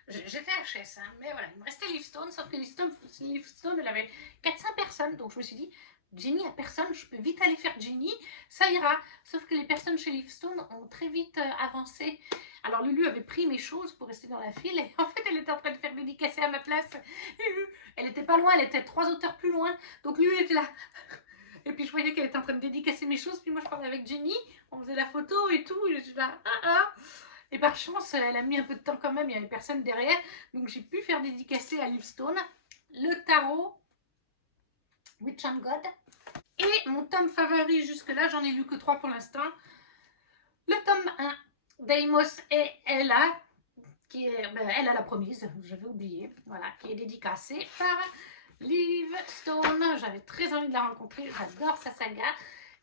J'étais HS, hein, mais voilà, il me restait Livestone, sauf que Livestone, elle avait 400 personnes, donc je me suis dit, Jenny à personne, je peux vite aller faire Jenny, ça ira. Sauf que les personnes chez Livestone ont très vite avancé. Alors Lulu avait pris mes choses pour rester dans la file, et en fait elle était en train de faire dédicacer à ma place. Elle était pas loin, elle était 3 auteurs plus loin, donc Lulu était là. Et puis je voyais qu'elle était en train de dédicacer mes choses, puis moi je parlais avec Jenny, on faisait la photo et tout, et je suis là, Et par chance, elle a mis un peu de temps quand même, il n'y avait personne derrière, donc j'ai pu faire dédicacer à Livestone le tarot Witch and God. Et mon tome favori jusque-là, j'en ai lu que 3 pour l'instant. Le tome 1, Deimos et Ella, qui est Ella la promise, j'avais oublié, voilà, qui est dédicacée par Liv Stone. J'avais très envie de la rencontrer, j'adore sa saga.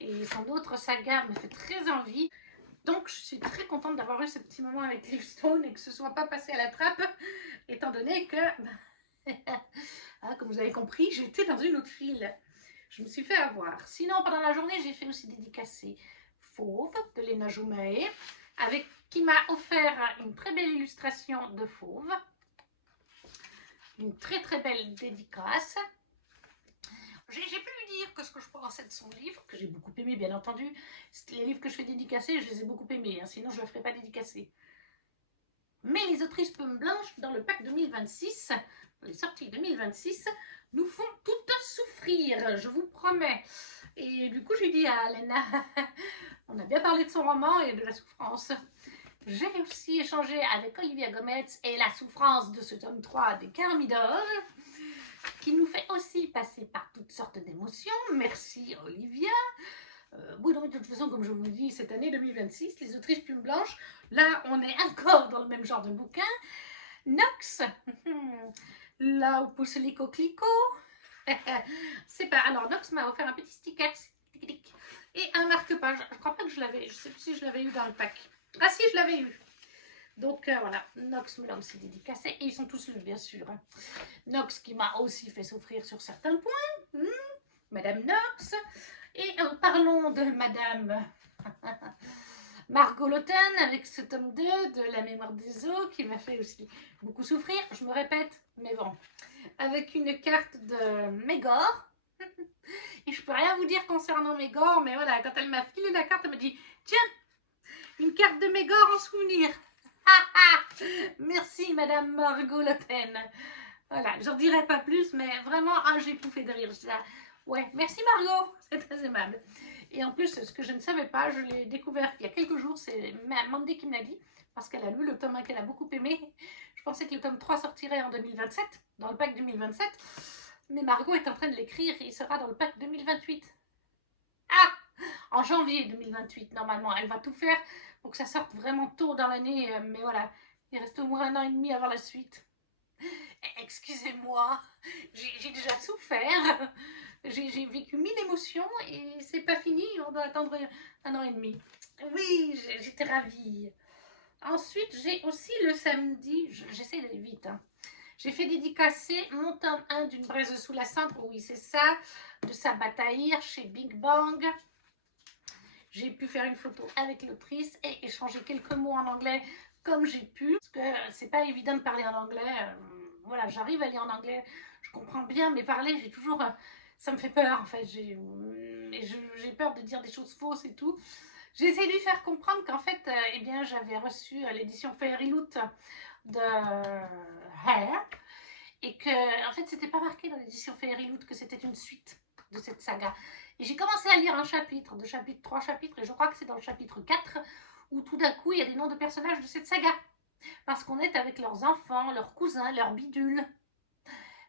Et son autre saga me fait très envie. Donc je suis très contente d'avoir eu ce petit moment avec Liv Stone et que ce ne soit pas passé à la trappe, étant donné que, comme vous avez compris, j'étais dans une autre file. Je me suis fait avoir. Sinon, pendant la journée, j'ai fait aussi dédicacer Fauve de Léna Joumae, qui m'a offert une très belle illustration de Fauve. Une très très belle dédicace. J'ai pu lui dire que ce que je pensais de son livre, que j'ai beaucoup aimé bien entendu. Les livres que je fais dédicacer, je les ai beaucoup aimés, hein, sinon je ne le ferais pas dédicacer. Mais les autrices Plume Blanche, dans le pack 2026, les sorties 2026, nous font toutes souffrir, je vous promets. Et du coup, j'ai dit à Léna, on a bien parlé de son roman et de la souffrance. J'ai aussi échangé avec Olivia Gomez et la souffrance de ce tome 3 des Carmidor, qui nous fait aussi passer par toutes sortes d'émotions. Merci Olivia. Oui, non, de toute façon, comme je vous le dis, cette année 2026, les autrices Plume Blanche, là, on est encore dans le même genre de bouquin. Nox, là où poussent les coquelicots. C'est pas. Alors, Nox m'a offert un petit sticker et un marque-page. Je crois pas que je l'avais. Je sais plus si je l'avais eu dans le pack. Ah si, je l'avais eu. Donc voilà, Nox me l'a aussi dédicacé. Et ils sont tous lus, bien sûr. Nox qui m'a aussi fait souffrir sur certains points. Madame Nox. Et parlons de Madame Margot Lotten avec ce tome 2 de La mémoire des eaux qui m'a fait aussi beaucoup souffrir. Je me répète, mais bon. Avec une carte de Mégor. Et je peux rien vous dire concernant Mégor, mais voilà, quand elle m'a filé la carte, elle m'a dit tiens, une carte de Mégor en souvenir. Merci Madame Margot Lotten. Voilà, j'en dirai pas plus, mais vraiment, j'ai pouffé de rire. Là, ouais, merci Margot, c'est très aimable. Et en plus, ce que je ne savais pas, je l'ai découvert il y a quelques jours, c'est Mandy qui me l'a dit, parce qu'elle a lu le tome 1 qu'elle a beaucoup aimé. Je pensais que le tome 3 sortirait en 2027, dans le pack 2027, mais Margot est en train de l'écrire et il sera dans le pack 2028. Ah, en janvier 2028, normalement. Elle va tout faire pour que ça sorte vraiment tôt dans l'année, mais voilà, il reste au moins 1 an et demi avant la suite. Excusez-moi, j'ai déjà souffert, j'ai vécu 1000 émotions et c'est pas fini, on doit attendre 1 an et demi. Oui, j'étais ravie. Ensuite, j'ai aussi le samedi, j'essaie d'aller vite, hein. J'ai fait dédicacer mon tome 1 d'une braise sous la cendre, oui c'est ça, de Sabataïr chez Big Bang. J'ai pu faire une photo avec l'autrice et échanger quelques mots en anglais comme j'ai pu, parce que c'est pas évident de parler en anglais. Voilà, j'arrive à lire en anglais, je comprends bien, mais parler, j'ai toujours, ça me fait peur en fait, j'ai peur de dire des choses fausses et tout. J'ai essayé de lui faire comprendre qu'en fait, eh bien, j'avais reçu l'édition Fairy Loot de Hair, et que en fait, c'était pas marqué dans l'édition Fairy Loot que c'était une suite de cette saga. Et j'ai commencé à lire un chapitre, 3 chapitres, et je crois que c'est dans le chapitre 4 où tout d'un coup, il y a des noms de personnages de cette saga. Parce qu'on est avec leurs enfants, leurs cousins, leurs bidules.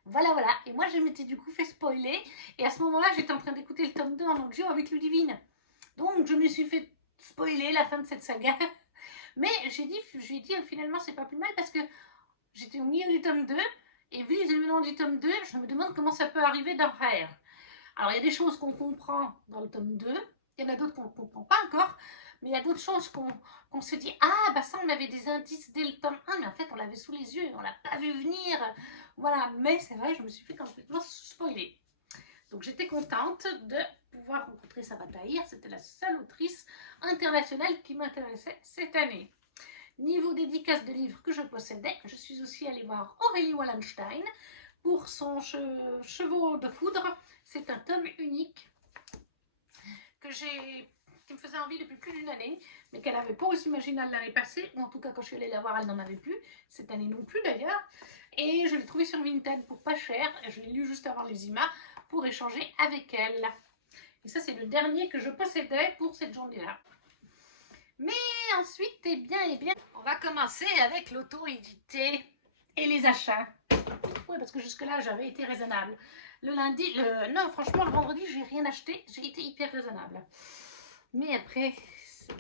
Voilà, voilà. Et moi, je m'étais du coup fait spoiler. Et à ce moment-là, j'étais en train d'écouter le tome 2 en audio avec Ludivine. Donc, je me suis fait spoiler la fin de cette saga. Mais je lui ai dit, finalement, c'est pas plus mal parce que j'étais au milieu du tome 2. Et vu les éléments du tome 2, je me demande comment ça peut arriver dans Rare. Alors, il y a des choses qu'on comprend dans le tome 2. Il y en a d'autres qu'on ne comprend pas encore. Mais il y a d'autres choses qu'on se dit, ah, bah ça, on avait des indices dès le tome 1, mais en fait, on l'avait sous les yeux, on ne l'a pas vu venir. Voilà, mais c'est vrai, je me suis fait complètement spoiler. Donc, j'étais contente de pouvoir rencontrer Sabataïr. C'était la seule autrice internationale qui m'intéressait cette année. Niveau dédicace de livres que je possédais, je suis aussi allée voir Aurélie Wallenstein pour son Chevaux de foudre. C'est un tome unique qui me faisait envie depuis plus d'une année, mais qu'elle n'avait pas aussi imaginable l'année passée, ou en tout cas quand je suis allée la voir, elle n'en avait plus, cette année non plus d'ailleurs, et je l'ai trouvée sur Vinted pour pas cher, et je l'ai lu juste avant les IMA pour échanger avec elle. Et ça c'est le dernier que je possédais pour cette journée-là. Mais ensuite, eh bien, on va commencer avec l'auto-édité et les achats. Oui, parce que jusque-là, j'avais été raisonnable. Le lundi, non, franchement, le vendredi, j'ai rien acheté. J'ai été hyper raisonnable. Mais après,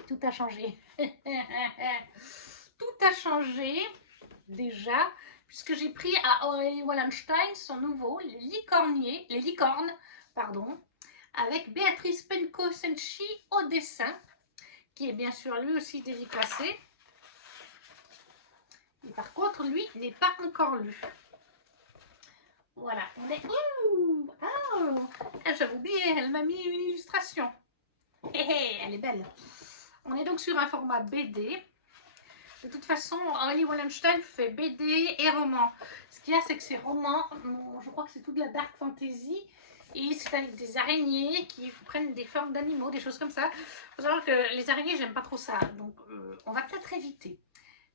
tout a changé. Tout a changé, déjà, puisque j'ai pris à Aurélie Wallenstein son nouveau, les licornes, pardon, avec Béatrice Penko-Senchi au dessin, qui est bien sûr lui aussi dédicacé. Et par contre, lui n'est pas encore lu. Voilà, on est... Ouh, oh, j'avais oublié, elle m'a mis une illustration. Elle est belle. On est donc sur un format BD. De toute façon, Aurélie Wallenstein fait BD et romans. Ce qu'il y a, c'est que ces romans, je crois que c'est tout de la dark fantasy. Et c'est avec des araignées qui prennent des formes d'animaux, des choses comme ça. Il faut savoir que les araignées, j'aime pas trop ça. Donc, on va peut-être éviter.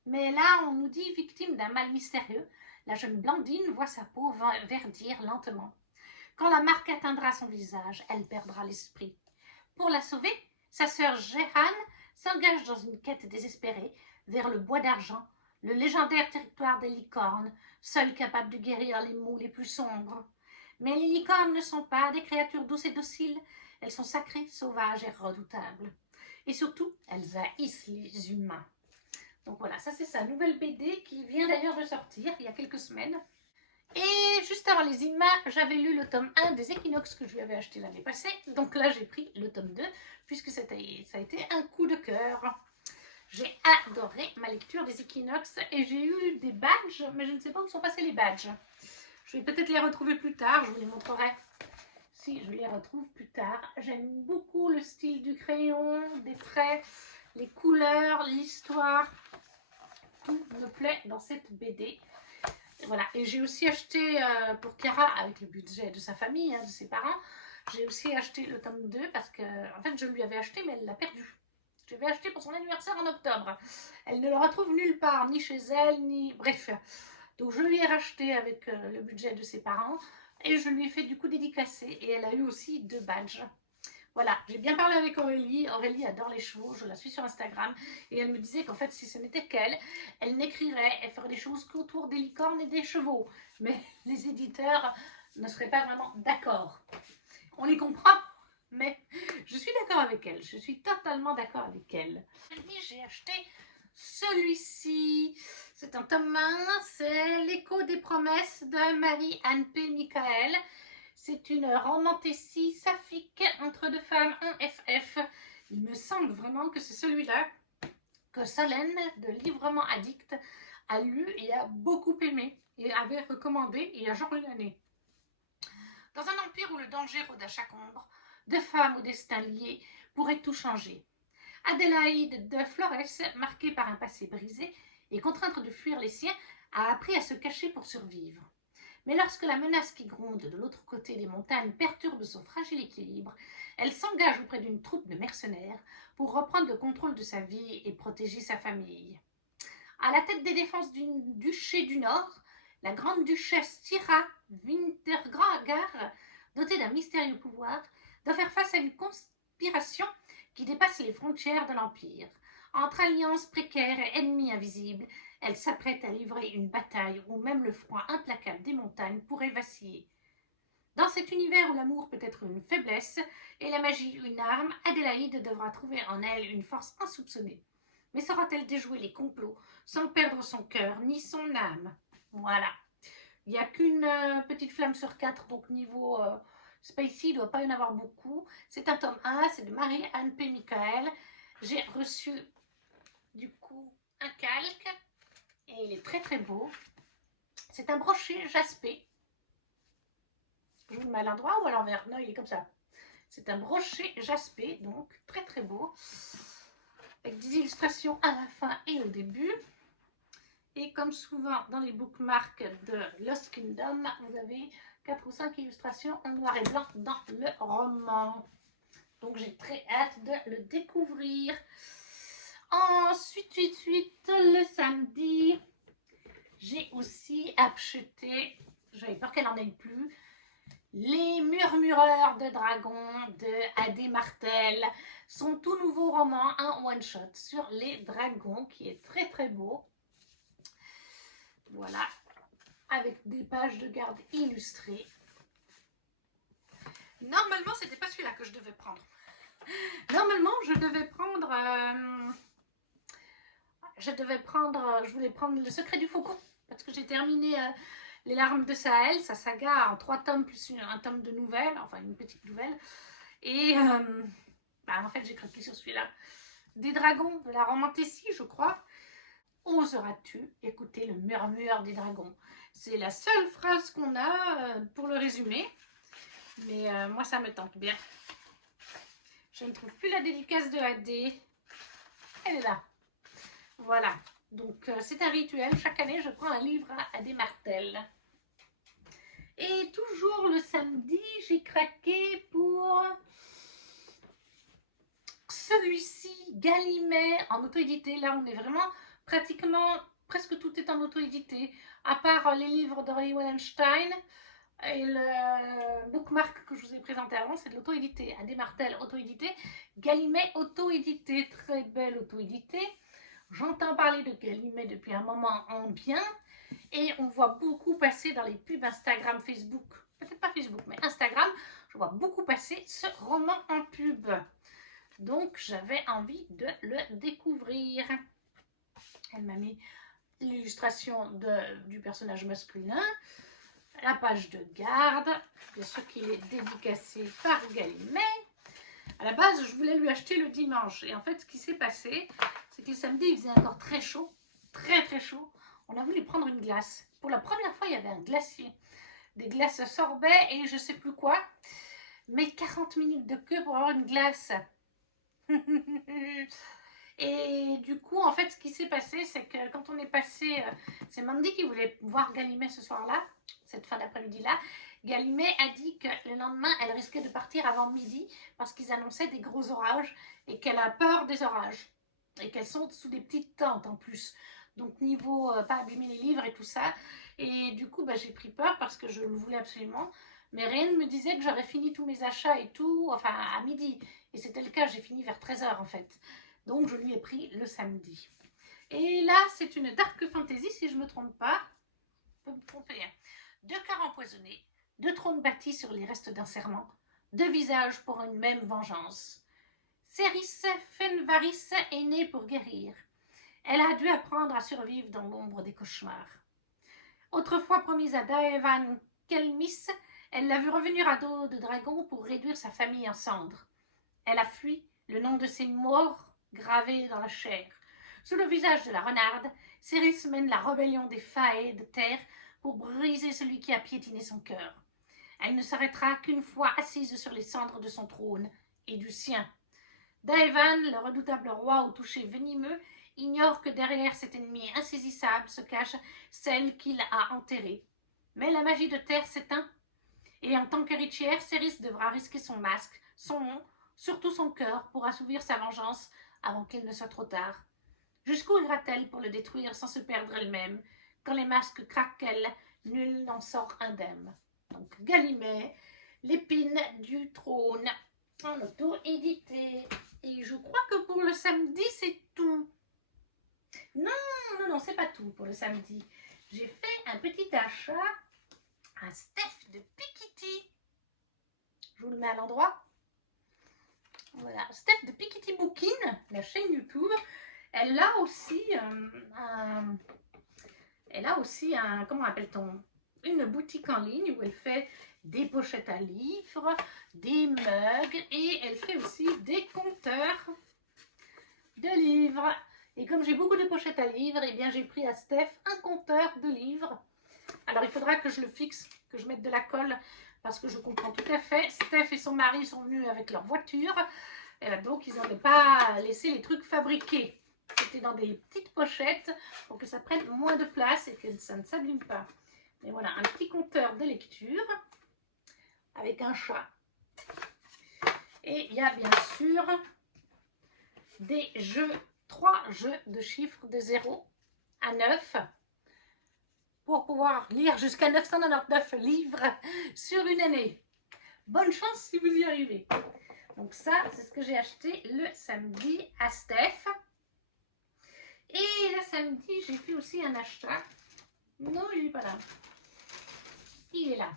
Mais là, on nous dit victime d'un mal mystérieux. La jeune Blandine voit sa peau verdir lentement. Quand la marque atteindra son visage, elle perdra l'esprit. Pour la sauver, sa sœur Jehan s'engage dans une quête désespérée vers le bois d'argent, le légendaire territoire des licornes, seul capable de guérir les maux les plus sombres. Mais les licornes ne sont pas des créatures douces et dociles, elles sont sacrées, sauvages et redoutables. Et surtout, elles haïssent les humains. Donc voilà, ça c'est sa nouvelle BD qui vient d'ailleurs de sortir il y a quelques semaines. Et juste avant les images, j'avais lu le tome 1 des Équinoxes que je lui avais acheté l'année passée. Donc là, j'ai pris le tome 2 puisque ça a été un coup de cœur. J'ai adoré ma lecture des Équinoxes et j'ai eu des badges, mais je ne sais pas où sont passés les badges. Je vais peut-être les retrouver plus tard, je vous les montrerai si je les retrouve plus tard. J'aime beaucoup le style du crayon, des traits, les couleurs, l'histoire. Tout me plaît dans cette BD. Voilà, et j'ai aussi acheté pour Chiara, avec le budget de sa famille, de ses parents, j'ai aussi acheté le tome 2 parce que, en fait, je lui avais acheté, mais elle l'a perdu. Je l'avais acheté pour son anniversaire en octobre. Elle ne le retrouve nulle part, ni chez elle, ni... Bref. Donc, je lui ai racheté avec le budget de ses parents et je lui ai fait du coup dédicacer. Et elle a eu aussi 2 badges. Voilà, j'ai bien parlé avec Aurélie. Aurélie adore les chevaux, je la suis sur Instagram. Et elle me disait qu'en fait, si ce n'était qu'elle, elle n'écrirait, elle ferait des choses qu'autour des licornes et des chevaux. Mais les éditeurs ne seraient pas vraiment d'accord. On les comprend, mais je suis d'accord avec elle. Je suis totalement d'accord avec elle. J'ai acheté celui-ci. C'est un tome 1, c'est L'écho des promesses de Marie-Anne P. Michael. C'est une romantécie saphique entre deux femmes en FF. Il me semble vraiment que c'est celui-là que Solène de Livrement Addict a lu et a beaucoup aimé et avait recommandé il y a genre une année. Dans un empire où le danger rôde à chaque ombre, deux femmes au destin lié pourraient tout changer. Adélaïde de Flores, marquée par un passé brisé et contrainte de fuir les siens, a appris à se cacher pour survivre. Mais lorsque la menace qui gronde de l'autre côté des montagnes perturbe son fragile équilibre, elle s'engage auprès d'une troupe de mercenaires pour reprendre le contrôle de sa vie et protéger sa famille. À la tête des défenses du duché du Nord, la grande duchesse Thyra Wintergragar, dotée d'un mystérieux pouvoir, doit faire face à une conspiration qui dépasse les frontières de l'Empire. Entre alliances précaires et ennemis invisibles, elle s'apprête à livrer une bataille où même le froid implacable des montagnes pourrait vaciller. Dans cet univers où l'amour peut être une faiblesse et la magie une arme, Adélaïde devra trouver en elle une force insoupçonnée. Mais saura-t-elle déjouer les complots sans perdre son cœur ni son âme? Voilà. Il n'y a qu'une petite flamme sur 4, donc niveau Spacey, il ne doit pas y en avoir beaucoup. C'est un tome 1, c'est de Marie-Anne P. Michael. J'ai reçu du coup un calque et il est très très beau. C'est un brochet jaspé. Je vous le mets à l'endroit ou à l'envers? Non, il est comme ça. C'est un brochet jaspé, donc très très beau. Avec des illustrations à la fin et au début. Et comme souvent dans les bookmarks de Lost Kingdom, vous avez 4 ou 5 illustrations en noir et blanc dans le roman. Donc j'ai très hâte de le découvrir. Ensuite, le samedi, j'ai aussi acheté, j'avais peur qu'elle n'en ait plus, Les Murmureurs de Dragons de A.D. Martel. Son tout nouveau roman, un one-shot sur les dragons qui est très très beau. Voilà, avec des pages de garde illustrées. Normalement, c'était pas celui-là que je devais prendre. Normalement, je devais prendre... je voulais prendre Le Secret du Faucon. Parce que j'ai terminé Les Larmes de Sahel, sa saga en 3 tomes plus un tome de nouvelles, enfin une petite nouvelle. Et en fait, j'ai craqué sur celui-là. Des dragons, de la Romantécie, je crois. Oseras-tu écouter le murmure des dragons? C'est la seule phrase qu'on a pour le résumer. Mais moi, ça me tente bien. Je ne trouve plus la dédicace de AD. Elle est là. Voilà. Donc, c'est un rituel. Chaque année, je prends un livre à AD Martel. Et toujours le samedi, j'ai craqué pour celui-ci, Galimet, en auto-édité. Là, on est vraiment pratiquement, presque tout est en auto-édité, à part les livres de Ray Wallenstein et le bookmark que je vous ai présenté avant, c'est de l'auto-édité. AD Martel, auto-édité. Galimet, auto-édité, très belle auto-édité. J'entends parler de Galimet depuis un moment en bien. Et on voit beaucoup passer dans les pubs Instagram, Facebook, peut-être pas Facebook, mais Instagram, je vois beaucoup passer ce roman en pub. Donc, j'avais envie de le découvrir. Elle m'a mis l'illustration du personnage masculin, la page de garde, bien sûr qu'il est dédicacé par Galimet. À la base, je voulais lui acheter le dimanche. Et en fait, ce qui s'est passé, c'est que le samedi, il faisait encore très chaud, très très chaud. On a voulu prendre une glace. Pour la première fois, il y avait un glacier. Des glaces sorbet et je sais plus quoi. Mais 40 minutes de queue pour avoir une glace. Et du coup, en fait, ce qui s'est passé, c'est que quand on est passé... c'est Mandy qui voulait voir Galimet ce soir-là, cette fin d'après-midi-là. Galimet a dit que le lendemain, elle risquait de partir avant midi parce qu'ils annonçaient des gros orages et qu'elle a peur des orages. Et qu'elles sont sous des petites tentes en plus. Donc niveau pas abîmer les livres et tout ça. Et du coup, j'ai pris peur parce que je le voulais absolument. Mais rien ne me disait que j'aurais fini tous mes achats et tout, enfin à midi. Et c'était le cas, j'ai fini vers 13 h en fait. Donc je lui ai pris le samedi. Et là, c'est une dark fantasy, si je ne me trompe pas. Je peux me tromper. 2 cœurs empoisonnés, 2 trônes bâtis sur les restes d'un serment, 2 visages pour une même vengeance. Céris Fenvaris est née pour guérir. Elle a dû apprendre à survivre dans l'ombre des cauchemars. Autrefois promise à Daevan Kelmis, elle l'a vu revenir à dos de dragon pour réduire sa famille en cendres. Elle a fui, le nom de ses morts gravé dans la chair. Sous le visage de la renarde, Céris mène la rébellion des faées de terre pour briser celui qui a piétiné son cœur. Elle ne s'arrêtera qu'une fois assise sur les cendres de son trône et du sien. Daevan, le redoutable roi au toucher venimeux, ignore que derrière cet ennemi insaisissable se cache celle qu'il a enterrée. Mais la magie de terre s'éteint, et en tant qu'héritière, Céris devra risquer son masque, son nom, surtout son cœur, pour assouvir sa vengeance avant qu'il ne soit trop tard. Jusqu'où ira-t-elle pour le détruire sans se perdre elle-même? Quand les masques craquent, nul n'en sort indemne. Donc Galimet, l'épine du trône, en auto-édité. Et je crois que pour le samedi, c'est tout. Non, c'est pas tout pour le samedi. J'ai fait un petit achat à Steph de Pikiti. Je vous le mets à l'endroit. Voilà, Steph de Pikiti Bookin, la chaîne YouTube. Elle a aussi comment appelle-t-on, une boutique en ligne où elle fait des pochettes à livres, des mugs et elle fait aussi des compteurs de livres. Et comme j'ai beaucoup de pochettes à livres, eh bien j'ai pris à Steph un compteur de livres. Alors il faudra que je le fixe, que je mette de la colle parce que je comprends tout à fait. Steph et son mari sont venus avec leur voiture, donc ils n'avaient pas laissé les trucs fabriqués. C'était dans des petites pochettes pour que ça prenne moins de place et que ça ne s'abîme pas. Et voilà, un petit compteur de lecture avec un chat. Et il y a bien sûr des jeux, 3 jeux de chiffres de 0 à 9 pour pouvoir lire jusqu'à 999 livres sur une année. Bonne chance si vous y arrivez. Donc ça, c'est ce que j'ai acheté le samedi à Steph. Et le samedi, j'ai fait aussi un achat. Non, il n'est pas là. Il est là.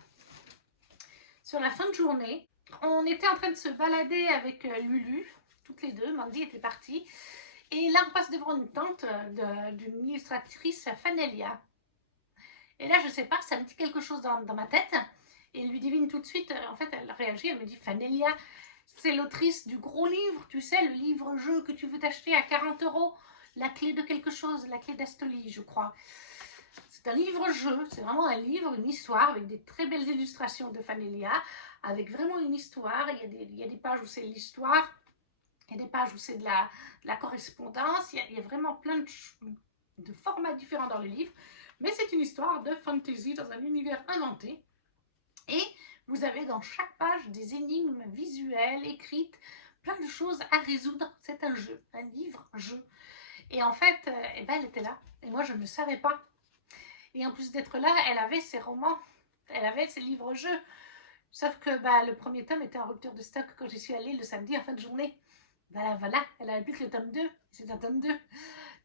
Sur la fin de journée, On était en train de se balader avec Lulu, toutes les deux, Mandy était partie. Et là, on passe devant une tente d'une illustratrice, Fanelia. Et là, je sais pas, ça me dit quelque chose dans ma tête. Et elle lui devine tout de suite, en fait, elle réagit, elle me dit Fanelia, c'est l'autrice du gros livre, tu sais, le livre-jeu que tu veux t'acheter à 40 €, la clé de quelque chose, la clé d'Astoli, je crois. C'est un livre-jeu, c'est vraiment un livre, une histoire, avec des très belles illustrations de Fanelia, avec vraiment une histoire. Il y a des pages où c'est l'histoire, il y a des pages où c'est de la correspondance, il y a vraiment plein de formats différents dans le livre, mais c'est une histoire de fantasy dans un univers inventé. Et vous avez dans chaque page des énigmes visuelles, écrites, plein de choses à résoudre. C'est un jeu, un livre-jeu. Et en fait, eh ben, elle était là, et moi je ne le savais pas. Et en plus d'être là, elle avait ses romans, elle avait ses livres-jeux. Sauf que le premier tome était en rupture de stock quand j'y suis allée le samedi en fin de journée. Voilà, elle avait plus que le tome 2, c'est un tome 2.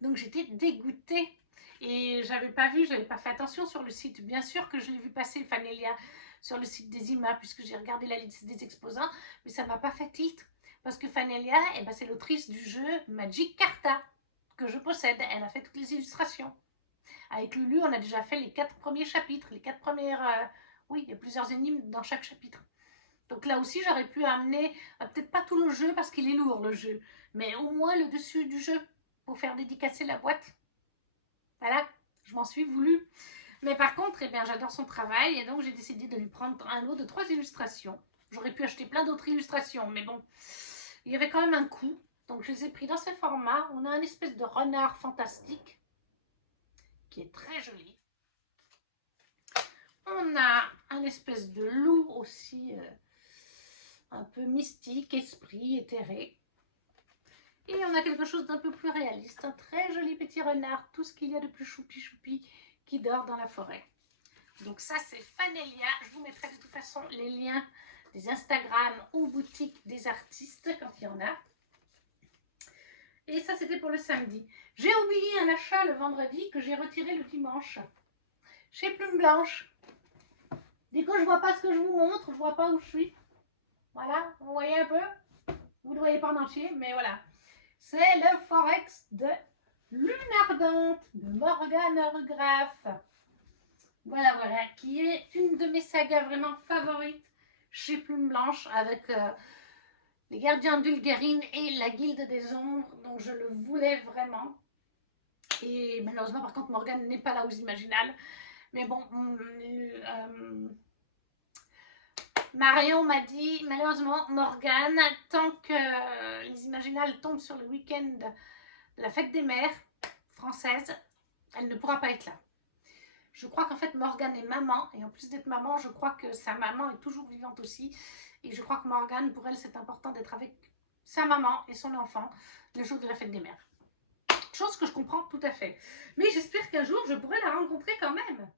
Donc j'étais dégoûtée. Et j'avais pas fait attention sur le site. Bien sûr que je l'ai vu passer Fanelia sur le site des IMA, puisque j'ai regardé la liste des exposants, mais ça m'a pas fait titre. Parce que Fanelia, eh ben, c'est l'autrice du jeu Magic Carta, que je possède. Elle a fait toutes les illustrations. Avec Lulu, on a déjà fait les 4 premiers chapitres, les 4 premières... oui, il y a plusieurs énigmes dans chaque chapitre. Donc là aussi, j'aurais pu amener, peut-être pas tout le jeu parce qu'il est lourd le jeu, mais au moins le dessus du jeu pour faire dédicacer la boîte. Voilà, je m'en suis voulu. Mais par contre, eh bien, j'adore son travail et donc j'ai décidé de lui prendre un lot de 3 illustrations. J'aurais pu acheter plein d'autres illustrations, mais bon, il y avait quand même un coût. Donc je les ai pris dans ce format. On a une espèce de renard fantastique qui est très joli. On a un espèce de loup aussi, un peu mystique, esprit, éthéré. Et on a quelque chose d'un peu plus réaliste, un très joli petit renard, tout ce qu'il y a de plus choupi-choupi qui dort dans la forêt. Donc ça, c'est Fanelia. Je vous mettrai de toute façon les liens des Instagram ou boutiques des artistes quand il y en a. Et ça, c'était pour le samedi. J'ai oublié un achat le vendredi que j'ai retiré le dimanche. Chez Plume Blanche. Dès que je vois pas ce que je vous montre, je vois pas où je suis. Voilà, vous voyez un peu? Vous ne le voyez pas en entier, mais voilà. C'est le Forex de Lune Ardente de Morgane Regraf. Voilà, qui est une de mes sagas vraiment favorites chez Plume Blanche avec les Gardiens d'Ulgarine et la Guilde des Ombres. Donc je le voulais vraiment. Et malheureusement, par contre, Morgane n'est pas là aux Imaginales. Mais bon, Marion m'a dit, malheureusement, Morgane, tant que les Imaginales tombent sur le week-end de la fête des mères française, elle ne pourra pas être là. Je crois qu'en fait, Morgane est maman, et en plus d'être maman, je crois que sa maman est toujours vivante aussi. Et je crois que Morgane, pour elle, c'est important d'être avec sa maman et son enfant le jour de la fête des mères. Chose que je comprends tout à fait. Mais j'espère qu'un jour, je pourrai la rencontrer quand même.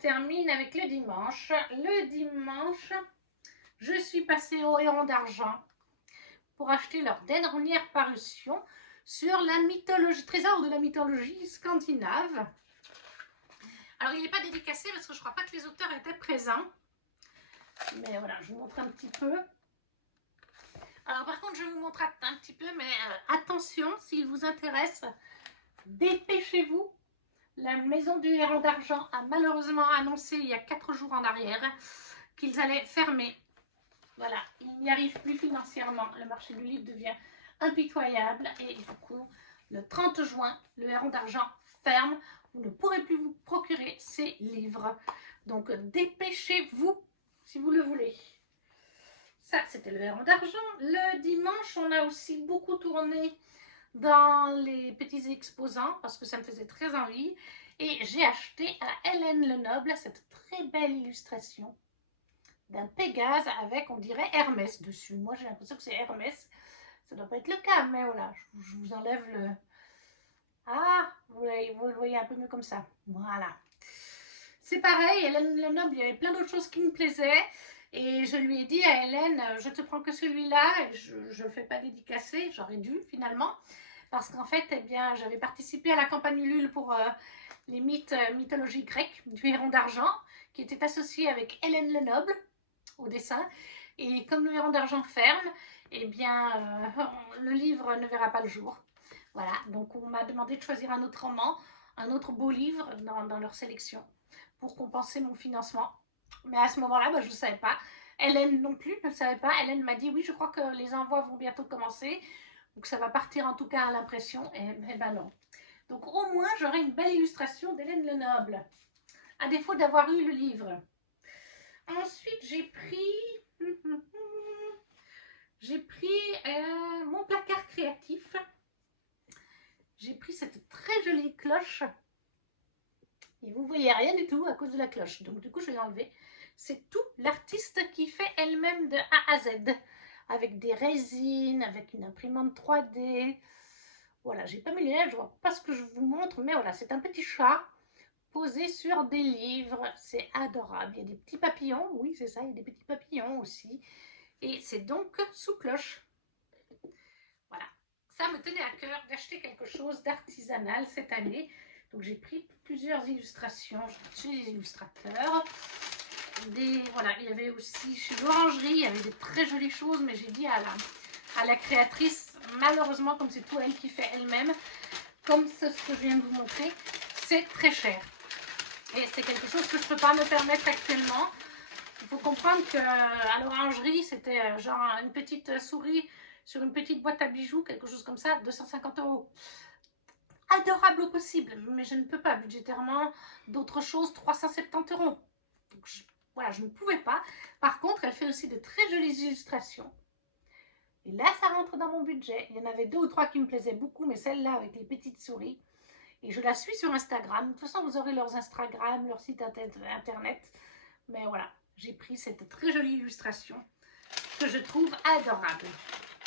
Termine avec le dimanche. Le dimanche, je suis passée au Héron d'Argent pour acheter leur dernière parution sur la mythologie, trésor de la mythologie scandinave. Alors, il n'est pas dédicacé parce que je ne crois pas que les auteurs étaient présents. Mais voilà, je vous montre un petit peu. Alors, par contre, je vous montre un petit peu, mais attention, s'il vous intéresse, dépêchez-vous. La maison du Héron d'Argent a malheureusement annoncé il y a 4 jours en arrière qu'ils allaient fermer. Voilà, ils n'y arrivent plus financièrement. Le marché du livre devient impitoyable et du coup, le 30 juin, le Héron d'Argent ferme. Vous ne pourrez plus vous procurer ces livres. Donc, dépêchez-vous si vous le voulez. Ça, c'était le Héron d'Argent. Le dimanche, on a aussi beaucoup tourné dans les petits exposants parce que ça me faisait très envie. Et j'ai acheté à Hélène Lenoble cette très belle illustration d'un Pégase avec, on dirait, Hermès dessus. Moi, j'ai l'impression que c'est Hermès. Ça ne doit pas être le cas, mais voilà, je vous enlève le... Ah, vous le voyez un peu mieux comme ça. Voilà. C'est pareil, Hélène Lenoble, il y avait plein d'autres choses qui me plaisaient. Et je lui ai dit à Hélène, je te prends que celui-là. Et je ne le fais pas dédicacer, j'aurais dû finalement. Parce qu'en fait, eh bien, j'avais participé à la campagne Ulule pour les mythologies grecques du Héron d'Argent, qui était associé avec Hélène Lenoble au dessin. Et comme le Héron d'Argent ferme, eh bien, le livre ne verra pas le jour. Voilà, donc on m'a demandé de choisir un autre roman, un autre beau livre dans leur sélection pour compenser mon financement. Mais à ce moment-là, bah, je ne savais pas. Hélène non plus ne le savait pas. Hélène m'a dit, oui, je crois que les envois vont bientôt commencer. Donc ça va partir en tout cas à l'impression. Et ben non. Donc au moins, j'aurai une belle illustration d'Hélène Lenoble, à défaut d'avoir eu le livre. Ensuite, j'ai pris mon placard créatif. J'ai pris cette très jolie cloche. Et vous voyez rien du tout à cause de la cloche. Donc du coup, je vais l'enlever. C'est tout l'artiste qui fait elle-même de A à Z. Avec des résines, avec une imprimante 3D. Voilà, j'ai pas mis les lèvres, je vois pas ce que je vous montre. Mais voilà, c'est un petit chat posé sur des livres. C'est adorable. Il y a des petits papillons. Oui, c'est ça, il y a des petits papillons aussi. Et c'est donc sous cloche. Voilà. Ça me tenait à cœur d'acheter quelque chose d'artisanal cette année. Donc j'ai pris plusieurs illustrations chez les illustrateurs. Voilà, il y avait aussi chez l'orangerie, il y avait des très jolies choses, mais j'ai dit à la créatrice, malheureusement, comme c'est tout elle qui fait elle-même, comme ce que je viens de vous montrer, c'est très cher. Et c'est quelque chose que je ne peux pas me permettre actuellement. Il faut comprendre qu'à l'orangerie, c'était genre une petite souris sur une petite boîte à bijoux, quelque chose comme ça, 250 €. Adorable au possible, mais je ne peux pas budgétairement d'autres choses, 370 €. Donc voilà, je ne pouvais pas. Par contre, elle fait aussi de très jolies illustrations. Et là, ça rentre dans mon budget. Il y en avait 2 ou 3 qui me plaisaient beaucoup, mais celle-là avec les petites souris. Et je la suis sur Instagram. De toute façon, vous aurez leurs Instagram, leur site internet. Mais voilà, j'ai pris cette très jolie illustration que je trouve adorable.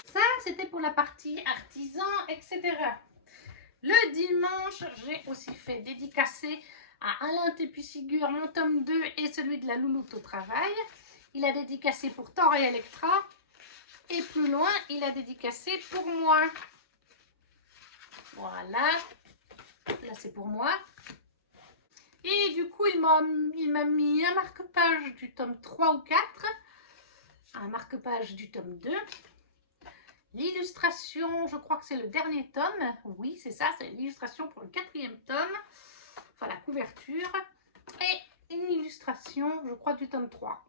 Ça, c'était pour la partie artisan, etc. Le dimanche, j'ai aussi fait dédicacer à Alain Tépucigur mon tome 2 et celui de la louloute au travail. Il a dédicacé pour Thor et Electra. Et plus loin, il a dédicacé pour moi. Voilà. Là, c'est pour moi. Et du coup, il m'a mis un marque-page du tome 3 ou 4. Un marque-page du tome 2. L'illustration, je crois que c'est le dernier tome. Oui, c'est ça, c'est l'illustration pour le 4e tome. Enfin, la couverture. Et une illustration, je crois, du tome 3.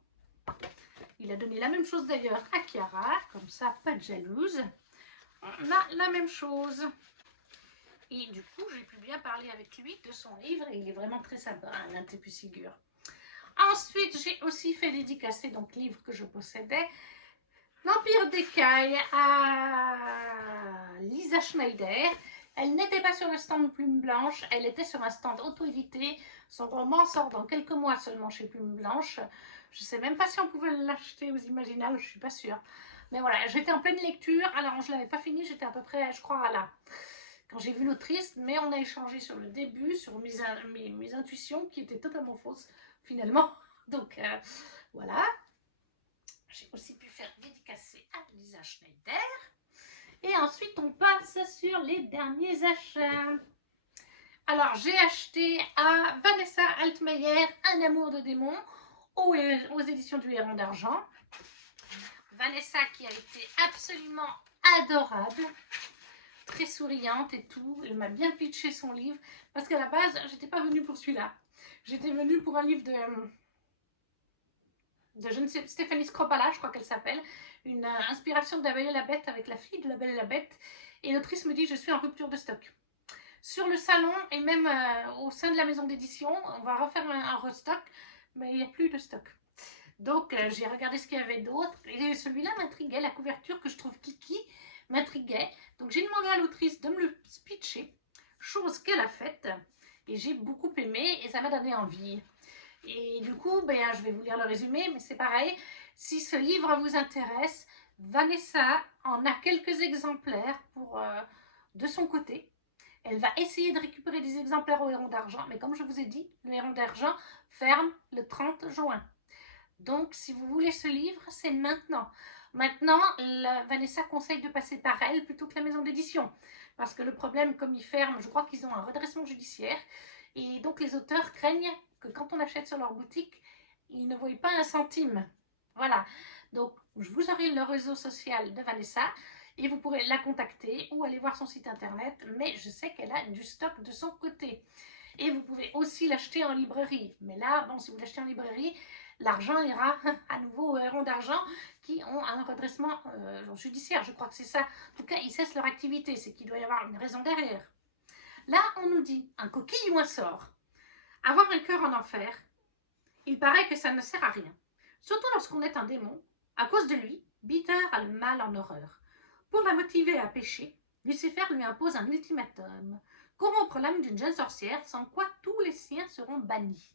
Il a donné la même chose d'ailleurs à Chiara. Comme ça, pas de jalouse. On a la même chose. Et du coup, j'ai pu bien parler avec lui de son livre. Et il est vraiment très sympa, Alain Tépucigur. Ensuite, j'ai aussi fait dédicacer, donc livre que je possédais, L'Empire d'Écaille à Lisa Schneider. Elle n'était pas sur le stand Plume Blanche, elle était sur un stand auto-édité. Son roman sort dans quelques mois seulement chez Plume Blanche. Je ne sais même pas si on pouvait l'acheter aux Imaginales, je ne suis pas sûre. Mais voilà, j'étais en pleine lecture, alors je ne l'avais pas fini, j'étais à peu près, je crois, à la... Quand j'ai vu l'autrice, mais on a échangé sur le début, sur mes intuitions qui étaient totalement fausses finalement. Donc voilà. J'ai aussi pu faire dédicacer à Lisa Schneider. Et ensuite, on passe sur les derniers achats. Alors, j'ai acheté à Vanessa Altmeyer Un amour de démon aux éditions du Héron d'Argent. Vanessa qui a été absolument adorable. très souriante et tout. Elle m'a bien pitché son livre, parce qu'à la base, j'étais pas venue pour celui-là. J'étais venue pour un livre de je ne sais, Stéphanie Scropala, je crois qu'elle s'appelle, une inspiration de La Belle et la Bête avec la fille de La Belle et la Bête. Et l'autrice me dit, je suis en rupture de stock. Sur le salon et même au sein de la maison d'édition, on va refaire un restock, mais il n'y a plus de stock. Donc j'ai regardé ce qu'il y avait d'autre, et celui-là m'intriguait, la couverture que je trouve kiki m'intriguait. Donc j'ai demandé à l'autrice de me le pitcher, chose qu'elle a faite, et j'ai beaucoup aimé, et ça m'a donné envie. Et du coup, ben, je vais vous lire le résumé, mais c'est pareil. Si ce livre vous intéresse, Vanessa en a quelques exemplaires de son côté. Elle va essayer de récupérer des exemplaires au Héron d'Argent, mais comme je vous ai dit, le Héron d'Argent ferme le 30 juin. Donc, si vous voulez ce livre, c'est maintenant. Maintenant, Vanessa conseille de passer par elle plutôt que la maison d'édition. Parce que le problème, comme ils ferment, je crois qu'ils ont un redressement judiciaire. Et donc, les auteurs craignent que quand on achète sur leur boutique, ils ne voient pas un centime. Voilà. Donc, je vous aurai le réseau social de Vanessa et vous pourrez la contacter ou aller voir son site internet. Mais je sais qu'elle a du stock de son côté. Et vous pouvez aussi l'acheter en librairie. Mais là, bon, si vous l'achetez en librairie, l'argent ira à nouveau aux Héron d'Argent qui ont un redressement judiciaire. Je crois que c'est ça. En tout cas, ils cessent leur activité. C'est qu'il doit y avoir une raison derrière. Là, on nous dit un coquille ou un sort. Avoir un cœur en enfer, il paraît que ça ne sert à rien. Surtout lorsqu'on est un démon. À cause de lui, Bitter a le mal en horreur. Pour la motiver à pécher, Lucifer lui impose un ultimatum. Corrompre l'âme d'une jeune sorcière, sans quoi tous les siens seront bannis.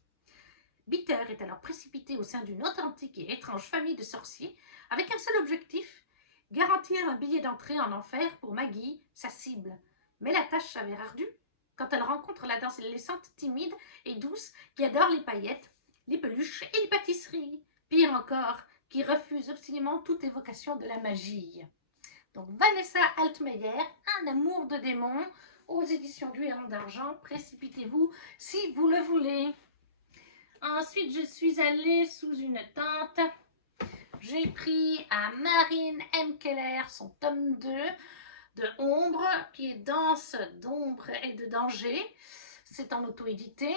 Bitter est alors précipité au sein d'une authentique et étrange famille de sorciers, avec un seul objectif, garantir un billet d'entrée en enfer pour Maggie, sa cible. Mais la tâche s'avère ardue quand elle rencontre l'adolescente timide et douce qui adore les paillettes, les peluches et les pâtisseries. Pire encore, qui refuse obstinément toute évocation de la magie. Donc Vanessa Altmeyer, Un amour de démon, aux éditions du Héron d'Argent. Précipitez-vous si vous le voulez. Ensuite, je suis allée sous une tente. J'ai pris à Marine M. Keller son tome 2 de Ombre, qui est Danse d'ombre et de danger. C'est en auto-édité.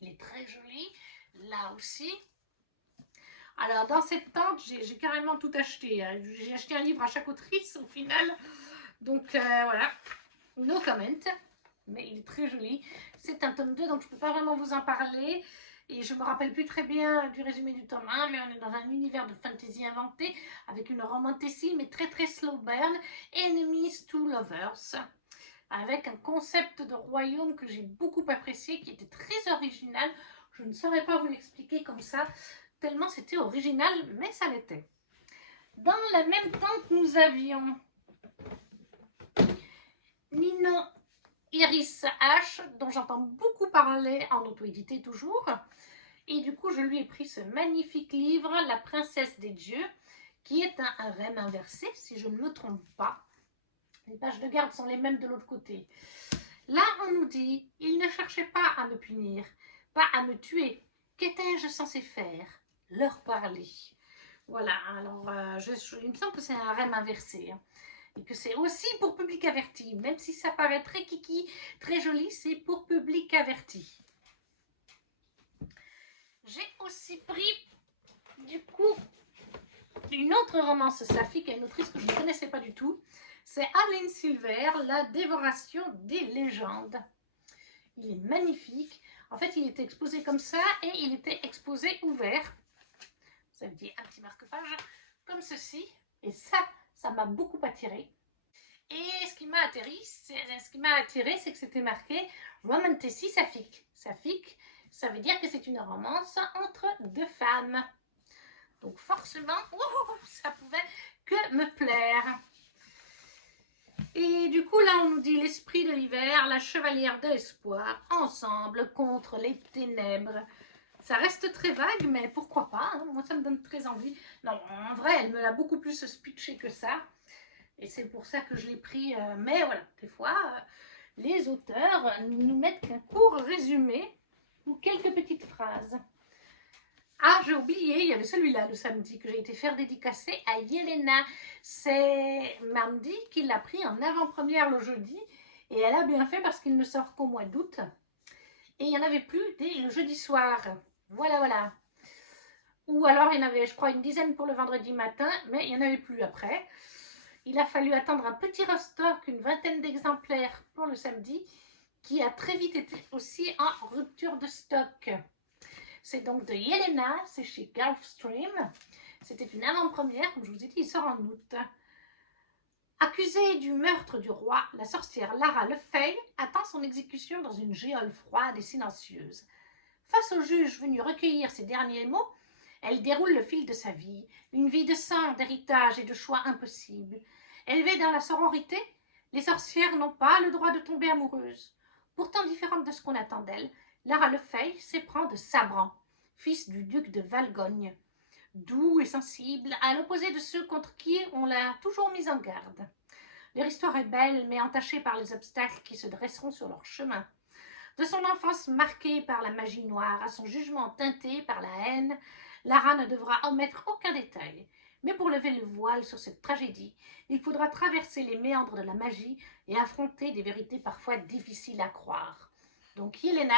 Il est très joli, là aussi. Alors, dans cette tente, j'ai carrément tout acheté. J'ai acheté un livre à chaque autrice, au final. Donc, voilà. No comment. Mais il est très joli. C'est un tome 2, donc je ne peux pas vraiment vous en parler. Et je ne me rappelle plus très bien du résumé du tome 1, mais on est dans un univers de fantasy inventé, avec une romantécie, mais très très slow burn, Enemies to Lovers, avec un concept de royaume que j'ai beaucoup apprécié, qui était très original. Je ne saurais pas vous l'expliquer comme ça, tellement c'était original, mais ça l'était. Dans la même tente, nous avions Ninon Iris H, dont j'entends beaucoup parler en auto-édité toujours. Et du coup, je lui ai pris ce magnifique livre, La princesse des dieux, qui est un rème inversé, si je ne me trompe pas. Les pages de garde sont les mêmes de l'autre côté. Là, on nous dit, il ne cherchait pas à me punir, pas à me tuer. Qu'étais-je censé faire? Leur parler. Voilà, alors il me semble que c'est un rème inversé. Et que c'est aussi pour public averti. Même si ça paraît très kiki, très joli, c'est pour public averti. J'ai aussi pris, du coup, une autre romance saphique, une autrice que je ne connaissais pas du tout. C'est Arlene Silver, La dévoration des légendes. Il est magnifique. En fait, il était exposé comme ça et il était exposé ouvert. Ça veut dire un petit marque-page comme ceci. Et ça m'a beaucoup attiré. Et ce qui m'a attiré, c'est que c'était marqué Romantasy saphique. Saphique, ça veut dire que c'est une romance entre deux femmes. Donc forcément, ça pouvait que me plaire. Et du coup, là, on nous dit l'esprit de l'hiver, la chevalière de l'espoir, ensemble contre les ténèbres. Ça reste très vague, mais pourquoi pas, hein? Moi, ça me donne très envie. Non, en vrai, elle me l'a beaucoup plus speechée que ça. Et c'est pour ça que je l'ai pris. Mais voilà, des fois, les auteurs nous mettent qu'un court résumé ou quelques petites phrases. Ah, j'ai oublié, il y avait celui-là le samedi que j'ai été faire dédicacer à Yelena. C'est Mandy qui l'a pris en avant-première le jeudi. Et elle a bien fait parce qu'il ne sort qu'au mois d'août. Et il n'y en avait plus dès le jeudi soir. Voilà, voilà. Ou alors il y en avait, je crois, une dizaine pour le vendredi matin, mais il n'y en avait plus après. Il a fallu attendre un petit restock, une vingtaine d'exemplaires pour le samedi, qui a très vite été aussi en rupture de stock. C'est donc de Yelena, c'est chez Gulfstream. C'était une avant-première, comme je vous ai dit, il sort en août. Accusée du meurtre du roi, la sorcière Lara Lefay attend son exécution dans une geôle froide et silencieuse. Face au juge venu recueillir ses derniers mots, elle déroule le fil de sa vie, une vie de sang, d'héritage et de choix impossibles. Élevée dans la sororité, les sorcières n'ont pas le droit de tomber amoureuses. Pourtant différente de ce qu'on attend d'elle, Lara Lefay s'éprend de Sabran, fils du duc de Valgogne, doux et sensible, à l'opposé de ceux contre qui on l'a toujours mise en garde. Leur histoire est belle, mais entachée par les obstacles qui se dresseront sur leur chemin. De son enfance marquée par la magie noire à son jugement teinté par la haine, Lara ne devra omettre aucun détail. Mais pour lever le voile sur cette tragédie, il faudra traverser les méandres de la magie et affronter des vérités parfois difficiles à croire. Donc Yelena,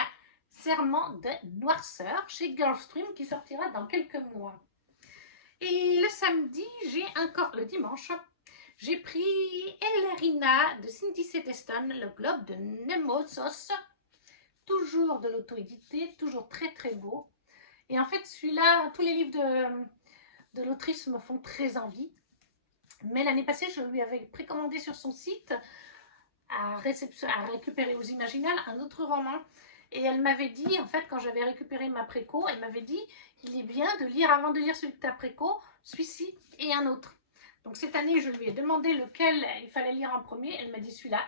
Serment de Noirceur, chez Gulfstream, qui sortira dans quelques mois. Et le samedi, le dimanche, j'ai pris Ellerina de Cindy Seteston, le globe de Nemosos, toujours de l'auto-édité, toujours très très beau. Et en fait, celui-là, tous les livres de l'autrice me font très envie. Mais l'année passée, je lui avais précommandé sur son site à récupérer aux Imaginales un autre roman. Et elle m'avait dit, en fait, quand j'avais récupéré ma préco, elle m'avait dit qu'il est bien de lire, avant de lire celui de ta préco, celui-ci et un autre. Donc cette année, je lui ai demandé lequel il fallait lire en premier. Elle m'a dit celui-là.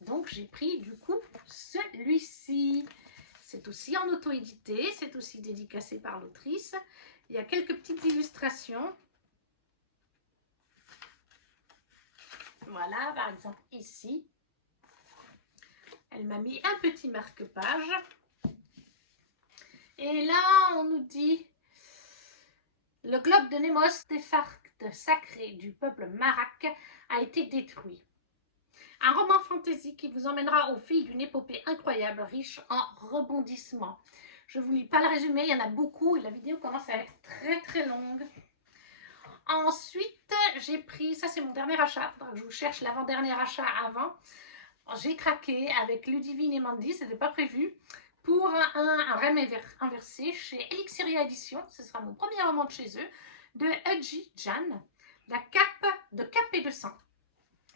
Donc j'ai pris du coup celui-ci. C'est aussi en auto-édité, c'est aussi dédicacé par l'autrice. Il y a quelques petites illustrations. Voilà, par exemple ici. Elle m'a mis un petit marque-page. Et là, on nous dit « Le globe de Nemos, artefacts sacré du peuple Marak, a été détruit. » Un roman fantasy qui vous emmènera au fil d'une épopée incroyable, riche en rebondissements. Je ne vous lis pas le résumé, il y en a beaucoup et la vidéo commence à être très très longue. Ensuite, j'ai pris, ça c'est mon dernier achat, il faudra que je vous cherche l'avant-dernier achat avant. J'ai craqué avec Ludivine et Mandy, ce n'était pas prévu, pour un rêve inversé chez Elixiria Édition. Ce sera mon premier roman de chez eux, de Euggie Jan, la cape de Cap et de sang.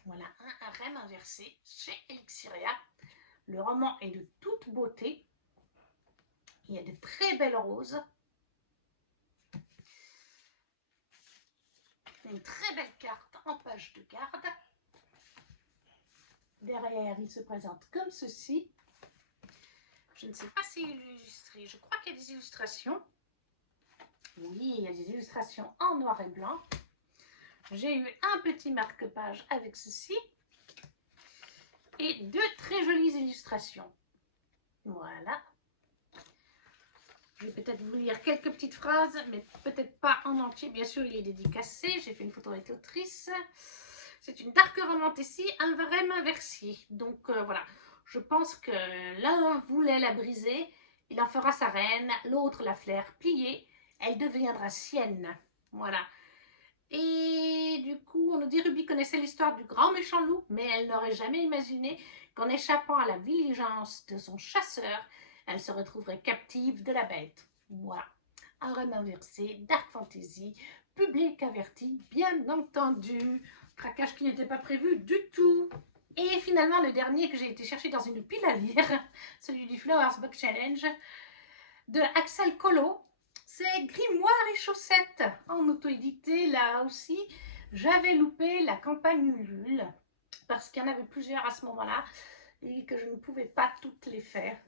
Voilà, un rêve inversé chez Elixiria. Le roman est de toute beauté. Il y a de très belles roses. Une très belle carte en page de garde. Derrière, il se présente comme ceci. Je ne sais pas s'il est illustré. Je crois qu'il y a des illustrations. Oui, il y a des illustrations en noir et blanc. J'ai eu un petit marque-page avec ceci. Et deux très jolies illustrations. Voilà. Je vais peut-être vous lire quelques petites phrases, mais peut-être pas en entier. Bien sûr, il est dédicacé. J'ai fait une photo avec l'autrice. C'est une dark romantasy, un vrai inversier. Donc voilà, je pense que l'un voulait la briser, il en fera sa reine, l'autre la flaire pliée, elle deviendra sienne. Voilà. Et du coup, on nous dit Ruby connaissait l'histoire du grand méchant loup, mais elle n'aurait jamais imaginé qu'en échappant à la vigilance de son chasseur, elle se retrouverait captive de la bête. Voilà. Un roman inversé, dark fantasy, public averti, bien entendu. Craquage qui n'était pas prévu du tout. Et finalement, le dernier que j'ai été chercher dans une pile à lire, celui du Flowers Book Challenge, de Axel Collot. C'est Grimoire et chaussettes, en auto-édité, là aussi. J'avais loupé la campagne Ulule, parce qu'il y en avait plusieurs à ce moment-là, et que je ne pouvais pas toutes les faire.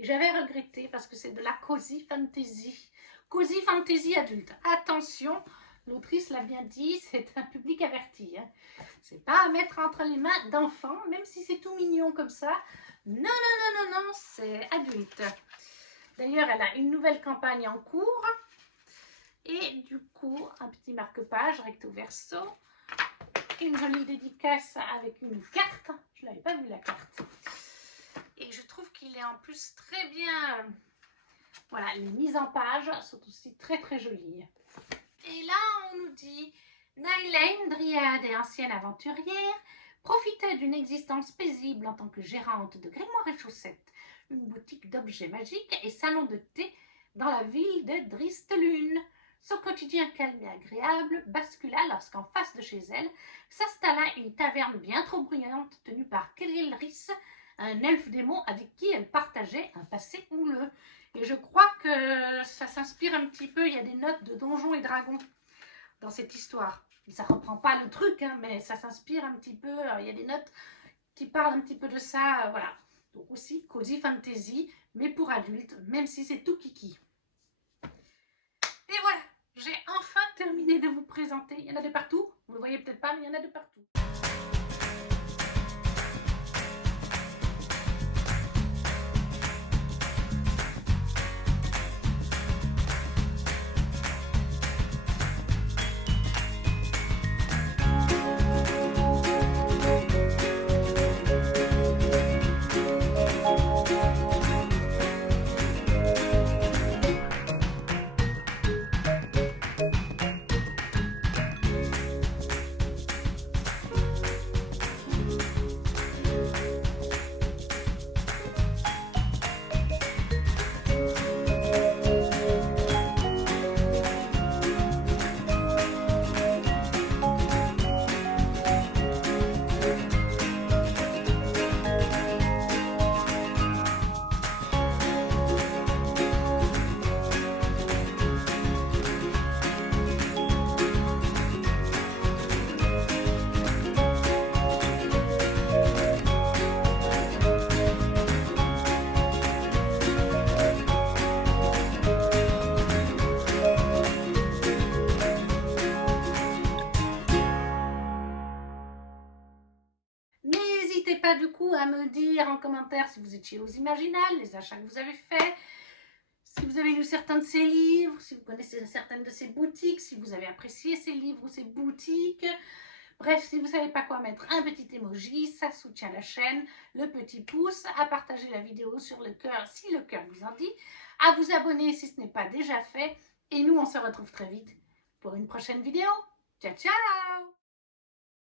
Et j'avais regretté, parce que c'est de la cozy fantasy. Cozy fantasy adulte. Attention, l'autrice l'a bien dit, c'est un public averti. Hein. C'est pas à mettre entre les mains d'enfants, même si c'est tout mignon comme ça. Non, non, non, non, non, c'est adulte. D'ailleurs, elle a une nouvelle campagne en cours. Et du coup, un petit marque-page recto verso. Une jolie dédicace avec une carte. Je ne l'avais pas vu la carte. Et je trouve qu'il est en plus très bien. Voilà, les mises en page sont aussi très très jolies. Et là, on nous dit Naïla, dryade et ancienne aventurière, profitait d'une existence paisible en tant que gérante de Grimoire et Chaussettes, une boutique d'objets magiques et salon de thé dans la ville de Dristelune. Son quotidien calme et agréable bascula lorsqu'en face de chez elle s'installa une taverne bien trop bruyante tenue par Kelrilris, un elfe démon avec qui elle partageait un passé houleux. Et je crois que ça s'inspire un petit peu, il y a des notes de Donjons et Dragons dans cette histoire. Ça ne reprend pas le truc, hein, mais ça s'inspire un petit peu, il y a des notes qui parlent un petit peu de ça, voilà. Donc aussi Cozy Fantasy, mais pour adultes, même si c'est tout kiki. Et voilà, j'ai enfin terminé de vous présenter. Il y en a de partout, vous ne le voyez peut-être pas, mais il y en a de partout. N'hésitez pas du coup à me dire en commentaire si vous étiez aux Imaginales, les achats que vous avez faits, si vous avez lu certains de ces livres, si vous connaissez certaines de ces boutiques, si vous avez apprécié ces livres ou ces boutiques. Bref, si vous ne savez pas quoi mettre, un petit emoji, ça soutient la chaîne, le petit pouce, à partager la vidéo sur le cœur si le cœur vous en dit, à vous abonner si ce n'est pas déjà fait. Et nous, on se retrouve très vite pour une prochaine vidéo. Ciao, ciao!